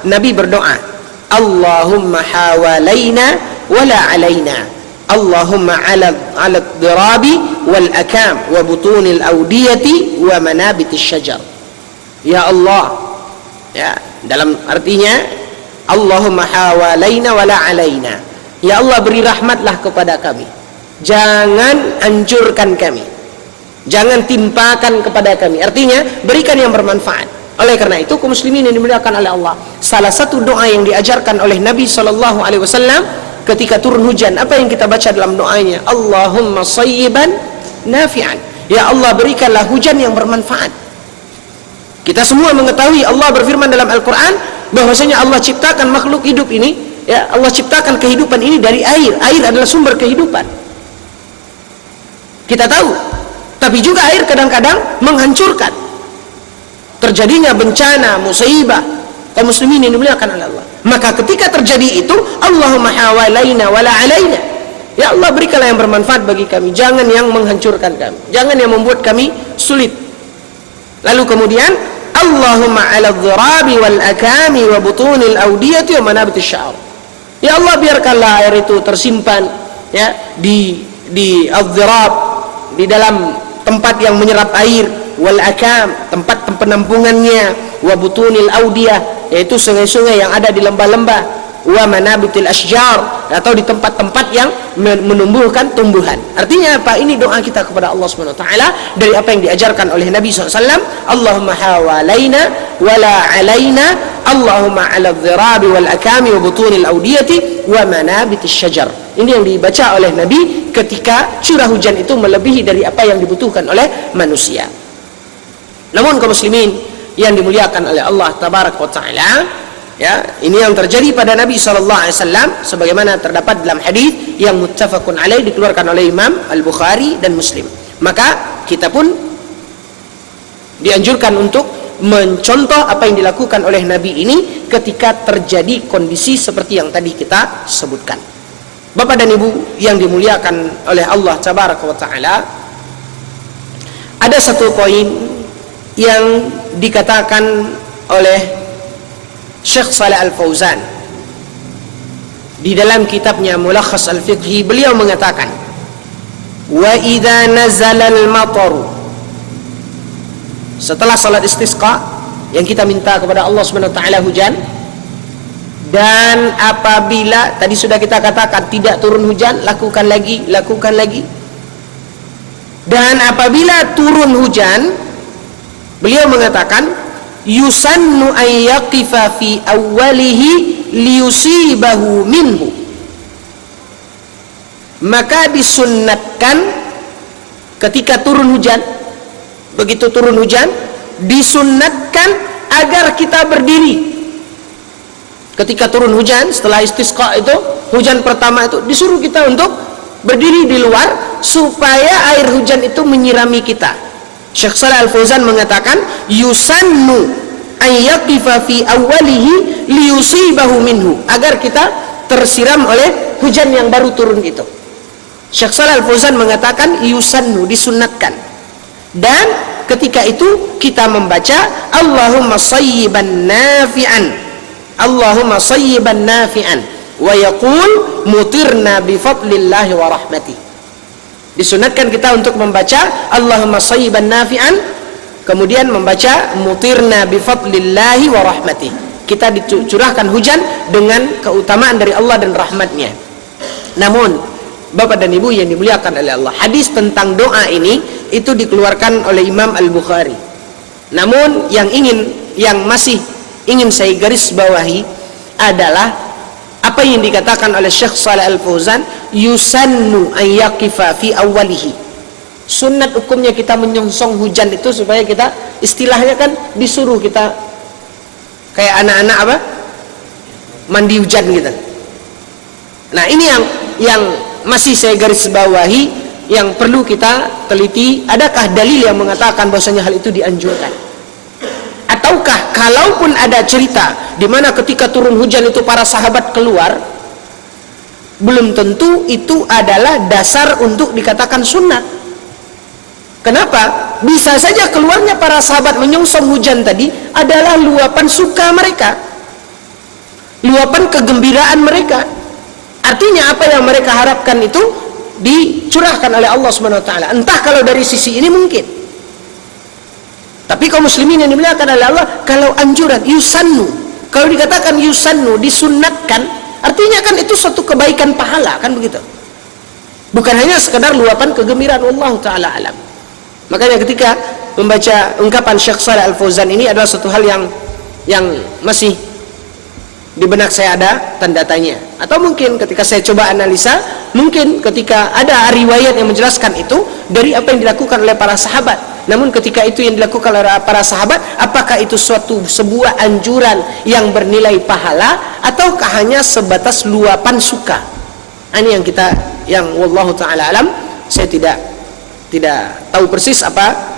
Nabi berdoa, Allahumma hawalaina wala alaina, Allahumma ala dhirabi wal akam wa butunil awdiyati wa manabitis syajar. Ya Allah, ya, dalam artinya Allahumma hawalaina wala alaina, ya Allah beri rahmatlah kepada kami, jangan hancurkan kami, jangan timpakan kepada kami, artinya berikan yang bermanfaat. Oleh karena itu, kaum muslimin yang dimuliakan oleh Allah, salah satu doa yang diajarkan oleh Nabi SAW ketika turun hujan, apa yang kita baca dalam doanya? Allahumma sayyiban nafi'an. Ya Allah, berikanlah hujan yang bermanfaat. Kita semua mengetahui Allah berfirman dalam Al-Quran bahwasanya Allah ciptakan makhluk hidup ini, ya, Allah ciptakan kehidupan ini dari air. Air adalah sumber kehidupan. Kita tahu. Tapi juga air kadang-kadang menghancurkan. Terjadinya bencana, musibah, kaum muslimin yang dimuliakan oleh Allah. Maka ketika terjadi itu, Allahumma hawalaina wala alaina. Ya Allah, berikanlah yang bermanfaat bagi kami, jangan yang menghancurkan kami, jangan yang membuat kami sulit. Lalu kemudian Allahumma ala dhirabi wal akami wa butunil awdiyati wa manabitis sya'ar. Ya Allah, biarkanlah air itu tersimpan, ya, di al-dhirab, di dalam tempat yang menyerap air, wal akam, tempat penampungannya, wa butunil awdiyah, yaitu sungai-sungai yang ada di lembah-lembah, wa manabitil asjar, atau di tempat-tempat yang menumbuhkan tumbuhan. Artinya apa? Ini doa kita kepada Allah Subhanahu wa taala dari apa yang diajarkan oleh Nabi SAW. Allahumma hawalaina wala alaina, Allahumma ala dhirabi wal akami wa butunil awdiyati wa manabitis syajar. Ini yang dibaca oleh Nabi ketika curah hujan itu melebihi dari apa yang dibutuhkan oleh manusia. Namun kaum muslimin yang dimuliakan oleh Allah tabaraka wa taala, ya, ini yang terjadi pada Nabi SAW sebagaimana terdapat dalam hadis yang muttafaqun alaih, dikeluarkan oleh Imam Al-Bukhari dan Muslim. Maka kita pun dianjurkan untuk mencontoh apa yang dilakukan oleh Nabi ini ketika terjadi kondisi seperti yang tadi kita sebutkan. Bapak dan Ibu yang dimuliakan oleh Allah tabaraka wa taala, ada satu poin yang dikatakan oleh Syekh Shalih Al-Fauzan di dalam kitabnya Mulakhas Al-Fiqhi. Beliau mengatakan, wa idza nazala al-matar, setelah salat istisqa yang kita minta kepada Allah Subhanahu wa taala hujan, dan apabila tadi sudah kita katakan tidak turun hujan, lakukan lagi, dan apabila turun hujan, beliau mengatakan yusannu an yaqifa fi awwalihi liyusibahu minhu, maka disunnatkan ketika turun hujan, begitu turun hujan disunnatkan agar kita berdiri. Ketika turun hujan setelah istisqa itu, hujan pertama itu disuruh kita untuk berdiri di luar supaya air hujan itu menyirami kita. Syekh Shalih Al-Fauzan mengatakan yusannu an yaqifa fi awwalihi liyusibahu minhu, agar kita tersiram oleh hujan yang baru turun itu. Syekh Shalih Al-Fauzan mengatakan yusannu, disunnatkan. Dan ketika itu kita membaca Allahumma sayyiban nafi'an, Allahumma sayyiban nafi'an, wa yaqul mutirna bi fadlillahi wa rahmatih. Disunatkan kita untuk membaca Allahumma sayyiban nafi'an, kemudian membaca mutirna bi fadlillahi wa rahmatih. Kita dicurahkan hujan dengan keutamaan dari Allah dan rahmatnya. Namun Bapak dan Ibu yang dimuliakan oleh Allah, hadis tentang doa ini itu dikeluarkan oleh Imam Al-Bukhari. Namun yang masih ingin saya garis bawahi adalah apa yang dikatakan oleh Syekh Shalih Al-Fauzan, yusannu an yaqifa fi awwalihi. Sunnat hukumnya kita menyongsong hujan itu supaya kita, istilahnya kan disuruh kita kayak anak-anak apa? Mandi hujan gitu. Nah, ini yang masih saya garis bawahi, yang perlu kita teliti. Adakah dalil yang mengatakan bahwasanya hal itu dianjurkan? Ataukah kalaupun ada cerita di mana ketika turun hujan itu para sahabat keluar, belum tentu itu adalah dasar untuk dikatakan sunnah. Kenapa? Bisa saja keluarnya para sahabat menyongsong hujan tadi adalah luapan suka mereka, luapan kegembiraan mereka. Artinya apa yang mereka harapkan itu dicurahkan oleh Allah Subhanahu wa taala. Entah kalau dari sisi ini mungkin. Tapi kaum muslimin yang dimuliakan oleh Allah, kalau anjuran yusannu, kalau dikatakan yusannu, disunnatkan, artinya kan itu suatu kebaikan pahala, kan begitu. Bukan hanya sekedar luapan kegembiraan. Allah taala alam. Makanya ketika membaca ungkapan Syekh Shalih Al-Fauzan ini adalah suatu hal yang masih di benak saya ada tanda tanya, atau mungkin ketika saya coba analisa, mungkin ketika ada riwayat yang menjelaskan itu dari apa yang dilakukan oleh para sahabat. Namun ketika itu yang dilakukan oleh para sahabat, apakah itu sebuah anjuran yang bernilai pahala ataukah hanya sebatas luapan suka? Ini yang wallahu taala alam, saya tidak tahu persis apa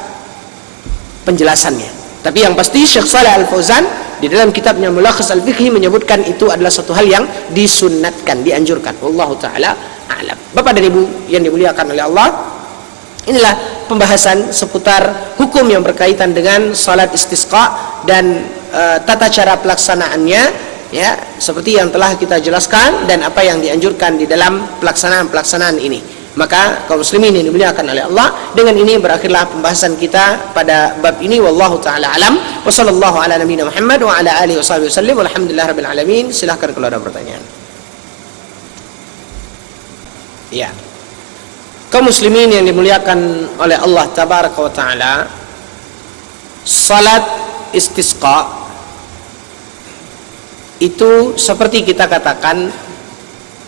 penjelasannya. Tapi yang pasti Syekh Shalih Al Fauzan di dalam kitabnya Mulakhas Al-Fiqhi menyebutkan itu adalah satu hal yang disunnatkan, dianjurkan. Wallahu taala a'lam. Bapak dan Ibu yang dimuliakan oleh Allah, inilah pembahasan seputar hukum yang berkaitan dengan salat istisqa dan tata cara pelaksanaannya, ya, seperti yang telah kita jelaskan dan apa yang dianjurkan di dalam pelaksanaan ini. Maka kaum muslimin yang dimuliakan oleh Allah, dengan ini berakhirlah pembahasan kita pada bab ini. Wallahu taala alam. Wa sallallahu ala nabiyina Muhammad wa ala alihi washabihi wasallam. Walhamdulillahirabbil alamin. Silakan kalau ada pertanyaan. Ya. Kaum muslimin yang dimuliakan oleh Allah tabaraka wa taala, salat istisqa itu seperti kita katakan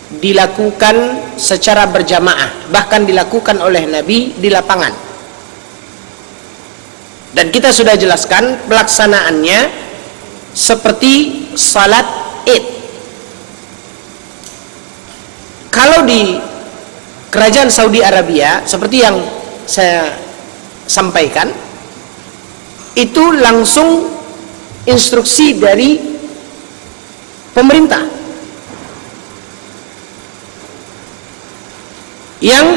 dilakukan secara berjamaah, bahkan dilakukan oleh Nabi di lapangan. Dan kita sudah jelaskan pelaksanaannya seperti salat Id. Kalau di kerajaan Saudi Arabia, seperti yang saya sampaikan, itu langsung instruksi dari pemerintah yang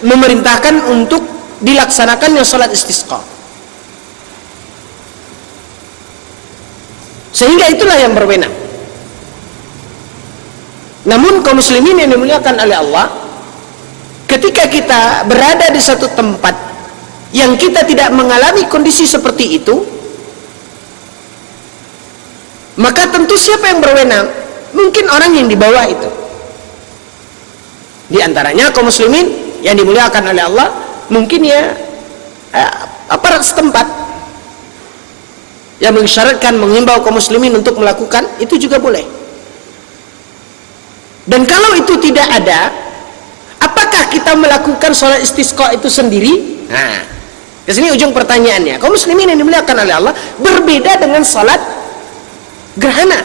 memerintahkan untuk dilaksanakannya salat istisqa. Sehingga itulah yang berwenang. Namun kaum muslimin yang dimuliakan oleh Allah, ketika kita berada di satu tempat yang kita tidak mengalami kondisi seperti itu, maka tentu siapa yang berwenang? Mungkin orang yang di bawah itu. Di antaranya kaum muslimin yang dimuliakan oleh Allah, mungkin ya aparat setempat yang mengisyaratkan, mengimbau kaum muslimin untuk melakukan itu juga boleh. Dan kalau itu tidak ada, apakah kita melakukan sholat istisqa itu sendiri? Nah, ke sini ujung pertanyaannya. Kaum muslimin yang dimuliakan oleh Allah, berbeda dengan sholat gerhana.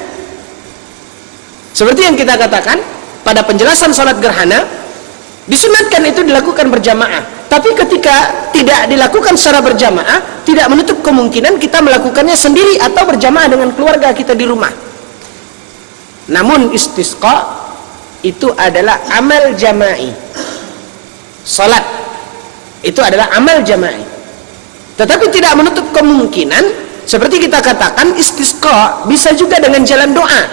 Seperti yang kita katakan pada penjelasan sholat gerhana, disunatkan itu dilakukan berjamaah. Tapi ketika tidak dilakukan secara berjamaah, tidak menutup kemungkinan kita melakukannya sendiri atau berjamaah dengan keluarga kita di rumah. Namun istisqa itu adalah amal jama'i. Salat itu adalah amal jama'i. Tetapi tidak menutup kemungkinan, seperti kita katakan, istisqa bisa juga dengan jalan doa.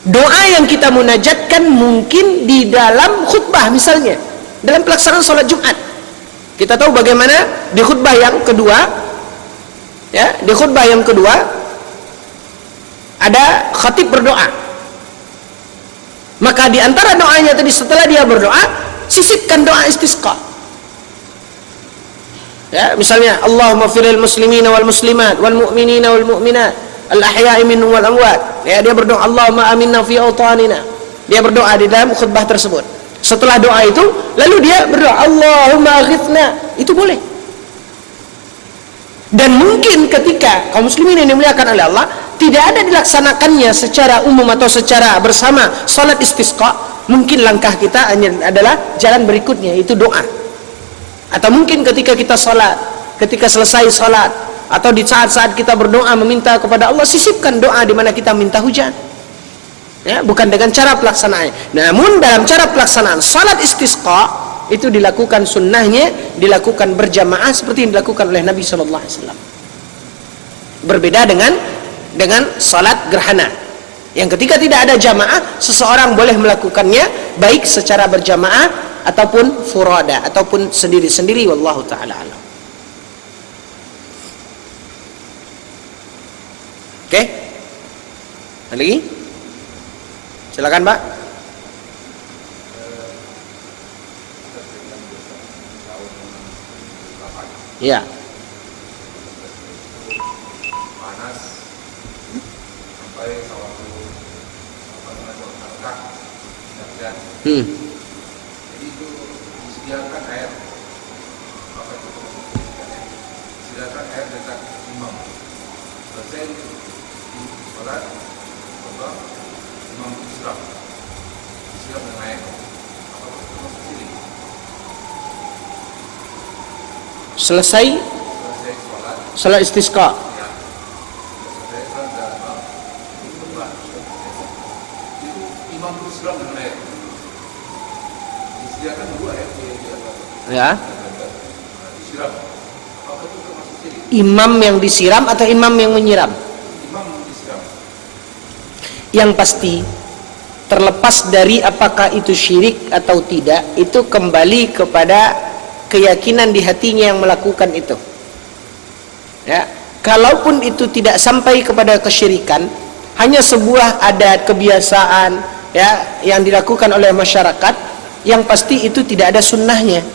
Doa yang kita munajatkan mungkin di dalam khutbah, misalnya dalam pelaksanaan sholat Jumat. Kita tahu bagaimana di khutbah yang kedua, ya, di khutbah yang kedua ada khatib berdoa. Maka di antara doanya tadi, setelah dia berdoa, sisipkan doa istisqa. Ya, misalnya Allahumma firil muslimina wal muslimat wal mu'minina wal mu'minat al-ahya'i minhum wal amwat. Ya, dia berdoa Allahumma aminna fi awtanina. Dia berdoa di dalam khutbah tersebut. Setelah doa itu, lalu dia berdoa Allahumma aghithna. Itu boleh. Dan mungkin ketika kaum muslimin yang dimuliakan oleh Allah tidak ada dilaksanakannya secara umum atau secara bersama salat istisqa, mungkin langkah kita adalah jalan berikutnya, itu doa. Atau mungkin ketika kita salat, ketika selesai salat, atau di saat-saat kita berdoa meminta kepada Allah, sisipkan doa di mana kita minta hujan. Ya, bukan dengan cara pelaksanaannya. Namun dalam cara pelaksanaan salat istisqa itu dilakukan, sunnahnya dilakukan berjamaah seperti yang dilakukan oleh Nabi SAW. Berbeda dengan salat gerhana, yang ketika tidak ada jamaah, seseorang boleh melakukannya baik secara berjamaah ataupun furada, ataupun sendiri-sendiri. Wallahu ta'ala alam. Oke? Ada lagi? Silakan, Pak. Ya. Panas sampai Hmm. Jadi itu disediakan air, apa itu? Disediakan air dekat imam. Selesai sholat, imam disiram dengan air. Apa itu termasuk syirik? Selesai sholat istisqa. Ya. Selesai sholat itu imam disiram dengan air. Disediakan dua air Ya. disiram. Apa itu termasuk syirik? Imam yang disiram atau imam yang menyiram? Imam disiram. Yang pasti terlepas dari apakah itu syirik atau tidak, itu kembali kepada keyakinan di hatinya yang melakukan itu. Ya, kalaupun itu tidak sampai kepada kesyirikan, hanya sebuah adat kebiasaan ya yang dilakukan oleh masyarakat, yang pasti itu tidak ada sunnahnya,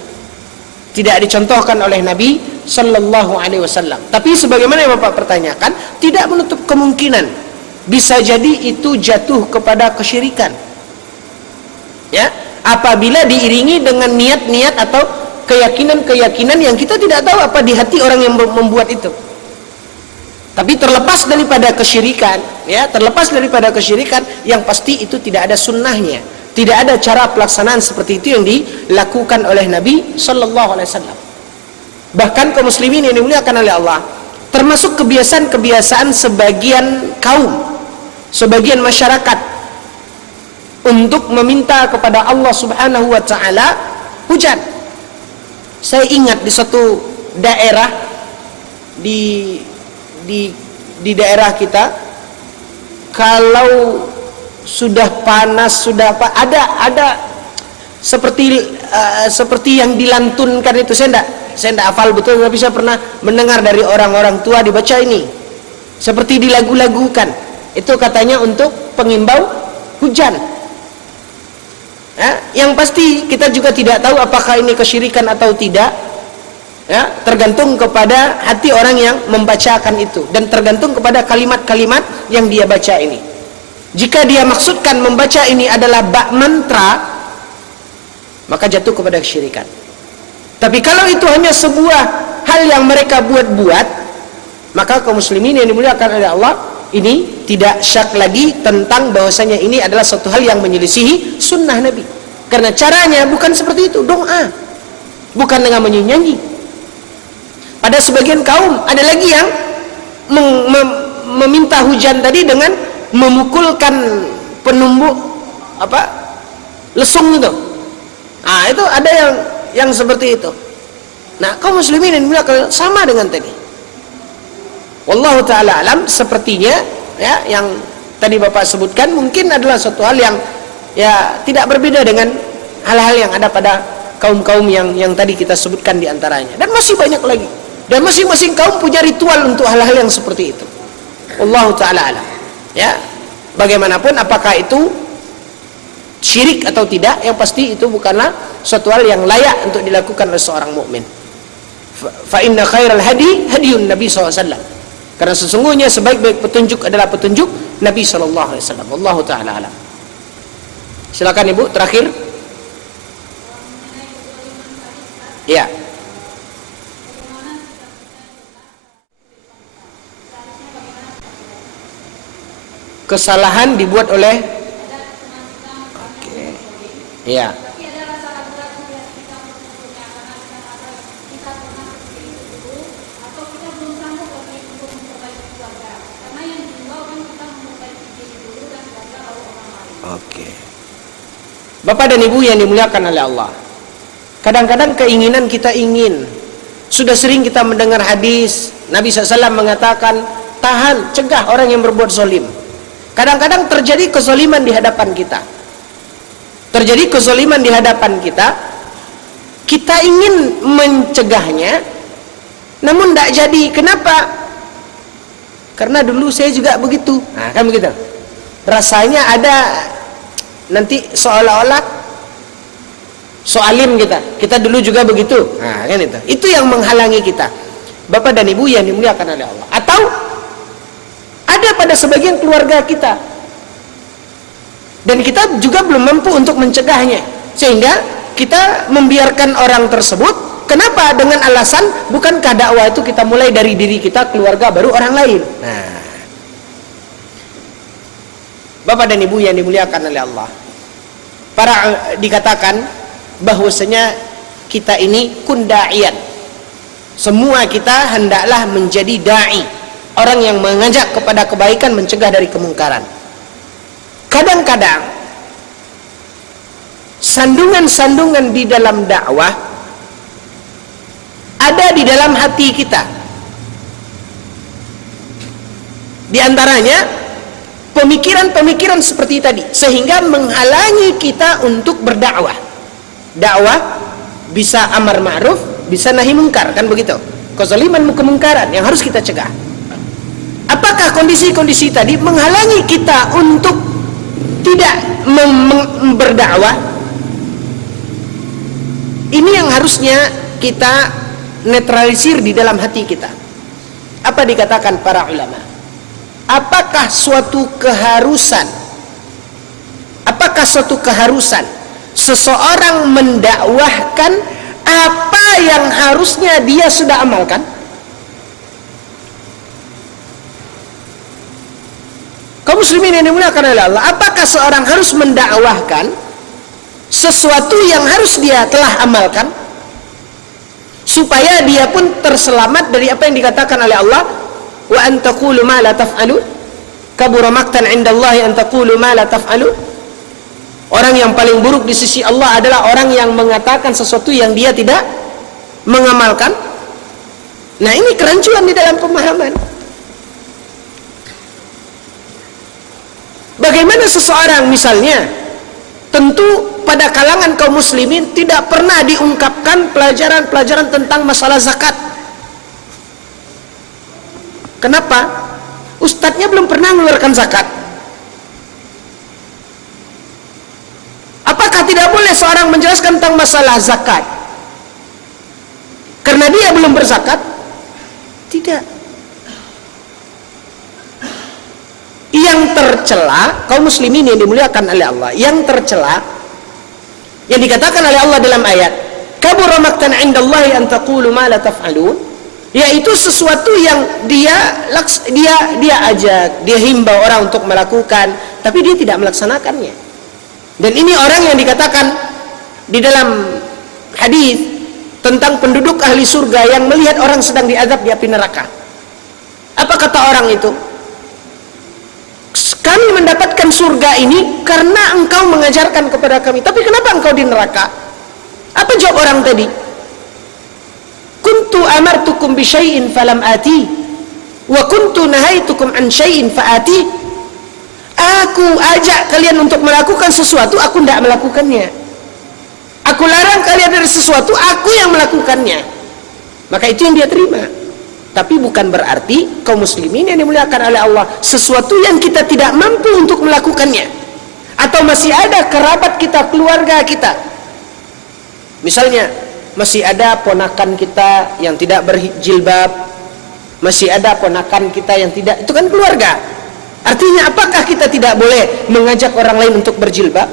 tidak dicontohkan oleh Nabi Sallallahu Alaihi Wasallam. Tapi sebagaimana yang Bapak pertanyakan, tidak menutup kemungkinan bisa jadi itu jatuh kepada kesyirikan. Ya, apabila diiringi dengan niat-niat atau keyakinan-keyakinan yang kita tidak tahu apa di hati orang yang membuat itu. Tapi terlepas daripada kesyirikan, ya, terlepas daripada kesyirikan, yang pasti itu tidak ada sunnahnya, tidak ada cara pelaksanaan seperti itu yang dilakukan oleh Nabi Sallallahu Alaihi Wasallam. Bahkan kaum muslimin yang dimuliakan oleh Allah, termasuk kebiasaan-kebiasaan sebagian kaum, sebagian masyarakat untuk meminta kepada Allah Subhanahu wa taala hujan. Saya ingat di suatu daerah di daerah kita, kalau sudah panas, sudah apa, ada seperti yang dilantunkan itu. Saya enggak hafal betul, tapi saya pernah mendengar dari orang-orang tua dibaca ini, seperti dilagu-lagukan. Itu katanya untuk pengimbau hujan. Ya, yang pasti kita juga tidak tahu apakah ini kesyirikan atau tidak. Ya, tergantung kepada hati orang yang membacakan itu, dan tergantung kepada kalimat-kalimat yang dia baca ini. Jika dia maksudkan membaca ini adalah bak mantra, maka jatuh kepada kesyirikan. Tapi kalau itu hanya sebuah hal yang mereka buat-buat, maka kaum muslimin yang dimuliakan oleh Allah, ini tidak syak lagi tentang bahwasanya ini adalah suatu hal yang menyelisihi sunnah Nabi. Karena caranya bukan seperti itu, doa, bukan dengan menyanyi. Pada sebagian kaum ada lagi yang meminta hujan tadi dengan memukulkan penumbuk lesung itu. Ah, itu ada yang seperti itu. Nah, kaum muslimin yang dimuliakan sama dengan tadi. Wallahu ta'ala alam, sepertinya ya yang tadi Bapak sebutkan mungkin adalah suatu hal yang ya tidak berbeda dengan hal-hal yang ada pada kaum-kaum yang tadi kita sebutkan diantaranya, dan masih banyak lagi, dan masing-masing kaum punya ritual untuk hal-hal yang seperti itu. Wallahu ta'ala alam. Ya, bagaimanapun apakah itu syirik atau tidak, yang pasti itu bukanlah suatu hal yang layak untuk dilakukan oleh seorang mukmin. Fa inna khairal hadi hadiyun Nabi SAW. Karena sesungguhnya sebaik-baik petunjuk adalah petunjuk Nabi Sallallahu Alaihi Wasallam. Wallahu ta'ala alam. Silakan Ibu, terakhir. Ya. Kesalahan dibuat oleh. Oke. Ya. Oke. Bapak dan Ibu yang dimuliakan oleh Allah, kadang-kadang keinginan kita ingin, sudah sering kita mendengar hadis Nabi SAW mengatakan, tahan, cegah orang yang berbuat zalim. Kadang-kadang terjadi kezaliman di hadapan kita, terjadi kezaliman di hadapan kita, kita ingin mencegahnya, namun tidak jadi. Kenapa? Karena dulu saya juga begitu. Nah, kan begitu. Rasanya ada nanti seolah-olah soalim kita dulu juga begitu. Nah, kan itu yang menghalangi kita, Bapak dan Ibu yang dimuliakan oleh Allah. Atau ada pada sebagian keluarga kita dan kita juga belum mampu untuk mencegahnya, sehingga kita membiarkan orang tersebut. Kenapa? Dengan alasan bukankah dakwah itu kita mulai dari diri kita, keluarga, baru orang lain. Nah, Bapak dan Ibu yang dimuliakan oleh Allah, dikatakan bahwasanya kita ini kunda'ian, semua kita hendaklah menjadi da'i, orang yang mengajak kepada kebaikan, mencegah dari kemungkaran. Kadang-kadang sandungan-sandungan di dalam dakwah ada di dalam hati kita. Di antaranya pemikiran-pemikiran seperti tadi, sehingga menghalangi kita untuk berdakwah. Dakwah bisa amar ma'ruf, bisa nahi mungkar, kan begitu? Kezaliman, kemungkaran yang harus kita cegah. Apakah kondisi-kondisi tadi menghalangi kita untuk tidak berdakwah? Ini yang harusnya kita netralisir di dalam hati kita. Apa dikatakan para ulama? Apakah suatu keharusan seseorang mendakwahkan apa yang harusnya dia sudah amalkan? Kaum muslimin yang dimuliakan oleh Allah, apakah seorang harus mendakwahkan sesuatu yang harus dia telah amalkan, supaya dia pun terselamat dari apa yang dikatakan oleh Allah, wa an taqulu ma la taf'alun, kabura maqtan 'indallahi an taqulu ma la taf'alun. Orang yang paling buruk di sisi Allah adalah orang yang mengatakan sesuatu yang dia tidak mengamalkan. Nah, ini kerancuan di dalam pemahaman. Bagaimana seseorang misalnya, tentu pada kalangan kaum muslimin tidak pernah diungkapkan pelajaran-pelajaran tentang masalah zakat. Kenapa? Ustadznya belum pernah mengeluarkan zakat. Apakah tidak boleh seorang menjelaskan tentang masalah zakat karena dia belum berzakat? Tidak. Yang tercela, kaum muslimin yang dimuliakan oleh Allah, yang tercela yang dikatakan oleh Allah dalam ayat kabura maqtan 'indallahi an taqulu ma la taf'alun, yaitu sesuatu yang dia ajak, dia himbau orang untuk melakukan, tapi dia tidak melaksanakannya. Dan ini orang yang dikatakan di dalam hadis tentang penduduk ahli surga yang melihat orang sedang diazab di api neraka. Apa kata orang itu? Kami mendapatkan surga ini karena engkau mengajarkan kepada kami. Tapi kenapa engkau di neraka? Apa jawab orang tadi? Kuntu amartukum bi syai'in falam ati, wa kuntu nahaitukum an syai'in faati. Aku ajak kalian untuk melakukan sesuatu, aku tidak melakukannya. Aku larang kalian dari sesuatu, aku yang melakukannya. Maka itu yang dia terima. Tapi bukan berarti kaum muslimin yang dimuliakan oleh Allah, sesuatu yang kita tidak mampu untuk melakukannya, atau masih ada kerabat kita, keluarga kita, misalnya masih ada ponakan kita yang tidak berjilbab, masih ada ponakan kita yang tidak, itu kan keluarga. Artinya apakah kita tidak boleh mengajak orang lain untuk berjilbab?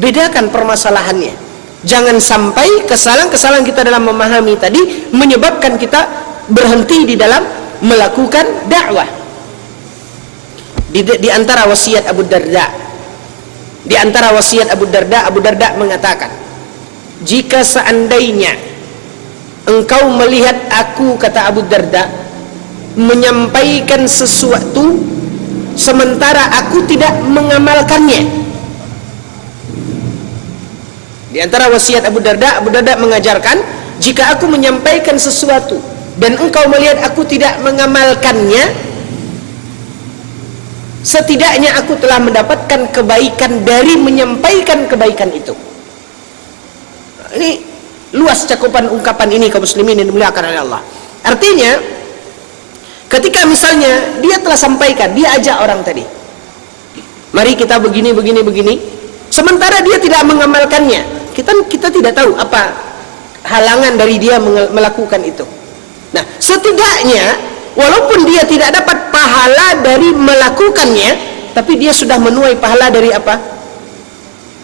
Bedakan permasalahannya. Jangan sampai kesalahan-kesalahan kita dalam memahami tadi menyebabkan kita berhenti di dalam melakukan dakwah. Di antara wasiat Abu Darda, Abu Darda mengatakan, jika seandainya engkau melihat aku, kata Abu Darda, menyampaikan sesuatu sementara aku tidak mengamalkannya. Di antara wasiat Abu Darda mengajarkan, jika aku menyampaikan sesuatu dan engkau melihat aku tidak mengamalkannya, setidaknya aku telah mendapatkan kebaikan dari menyampaikan kebaikan itu. Ini luas cakupan ungkapan ini kaum muslimin yang dimuliakan oleh Allah. Artinya, ketika misalnya dia telah sampaikan, dia ajak orang tadi, mari kita begini, sementara dia tidak mengamalkannya, kita tidak tahu apa halangan dari dia melakukan itu. Nah, setidaknya walaupun dia tidak dapat pahala dari melakukannya, tapi dia sudah menuai pahala dari apa?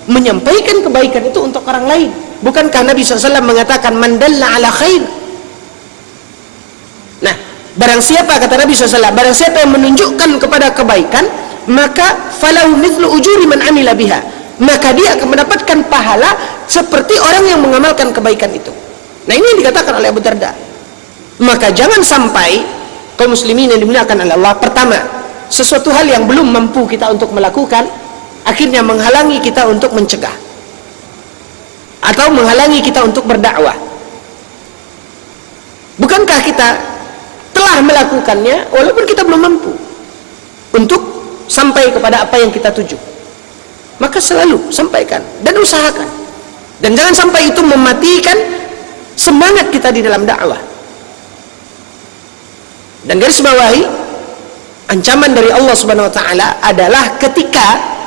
Menyampaikan kebaikan itu untuk orang lain. Bukankah Nabi SAW mengatakan man dalla ala khair? Nah, barang siapa, kata Nabi SAW, barang siapa yang menunjukkan kepada kebaikan, maka falahu mithlu ujuri man amila biha, maka dia akan mendapatkan pahala seperti orang yang mengamalkan kebaikan itu. Nah, ini yang dikatakan oleh Abu Darda. Maka jangan sampai kaum muslimin yang dimuliakan oleh Allah, pertama, sesuatu hal yang belum mampu kita untuk melakukan akhirnya menghalangi kita untuk mencegah atau menghalangi kita untuk berdakwah. Bukankah kita telah melakukannya walaupun kita belum mampu untuk sampai kepada apa yang kita tuju? Maka selalu sampaikan dan usahakan, dan jangan sampai itu mematikan semangat kita di dalam dakwah. Dan garis bawahi, ancaman dari Allah Subhanahu wa taala adalah ketika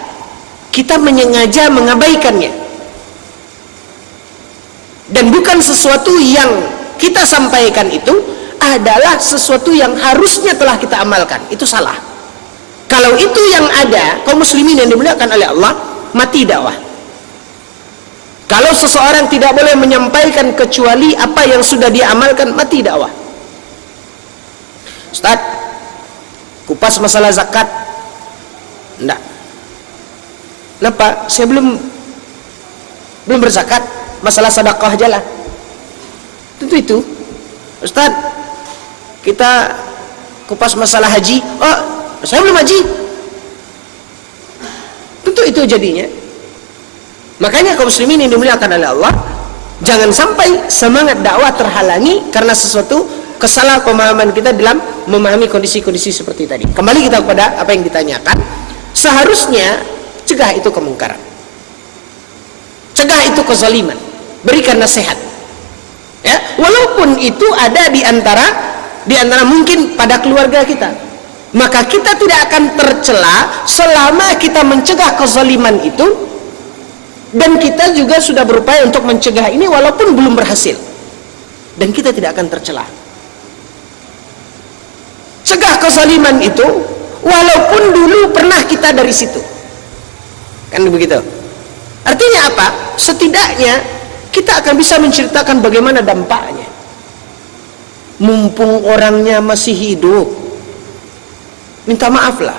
kita menyengaja mengabaikannya, dan bukan sesuatu yang kita sampaikan itu adalah sesuatu yang harusnya telah kita amalkan. Itu salah. Kalau itu yang ada, kaum muslimin yang dimuliakan oleh Allah, mati dakwah. Kalau seseorang tidak boleh menyampaikan kecuali apa yang sudah dia amalkan, mati dakwah. Ustaz, kupas masalah zakat. Enggak. Kenapa? Saya belum berzakat. Masalah sedekah aja lah. Tentu itu. Ustaz, kita kupas masalah haji. Oh, saya belum haji. Tentu itu jadinya. Makanya kaum muslimin yang dimuliakan oleh Allah, jangan sampai semangat dakwah terhalangi karena sesuatu kesalahpahaman kita dalam memahami kondisi-kondisi seperti tadi. Kembali kita kepada apa yang ditanyakan. Seharusnya cegah itu kemungkaran, cegah itu kezaliman, berikan nasihat. Ya, walaupun itu ada di antara mungkin pada keluarga kita, maka kita tidak akan tercela selama kita mencegah kezaliman itu, dan kita juga sudah berupaya untuk mencegah ini walaupun belum berhasil, dan kita tidak akan tercela. Cegah kezaliman itu walaupun dulu pernah kita dari situ, kan begitu. Artinya apa? Setidaknya kita akan bisa menceritakan bagaimana dampaknya. Mumpung orangnya masih hidup, minta maaflah.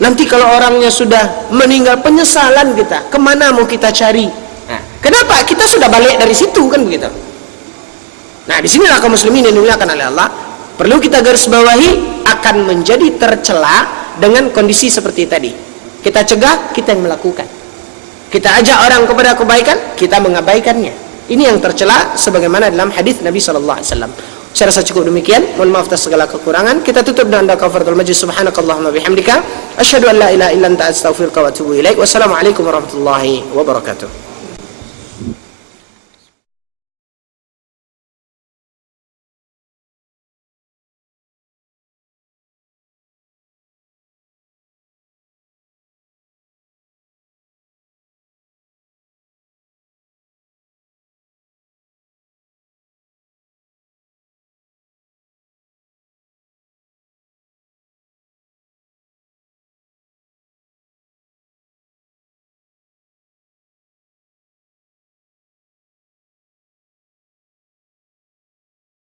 Nanti kalau orangnya sudah meninggal, penyesalan kita, kemana mau kita cari? Nah, kenapa? Kita sudah balik dari situ, kan begitu. Nah, disinilah kaum muslimin yang dimuliakan oleh Allah, perlu kita garis bawahi, akan menjadi tercela dengan kondisi seperti tadi. Kita cegah, kita yang melakukan. Kita ajak orang kepada kebaikan, kita mengabaikannya. Ini yang tercela sebagaimana dalam hadis Nabi sallallahu alaihi wasallam. Saya rasa cukup demikian. Mohon maaf atas segala kekurangan. Kita tutup dengan doa kafaratul majlis. Subhanakallahumma bihamdika asyhadu an la ilaha illa anta astaghfiruka wa atubu ilaik. Wassalamualaikum warahmatullahi wabarakatuh.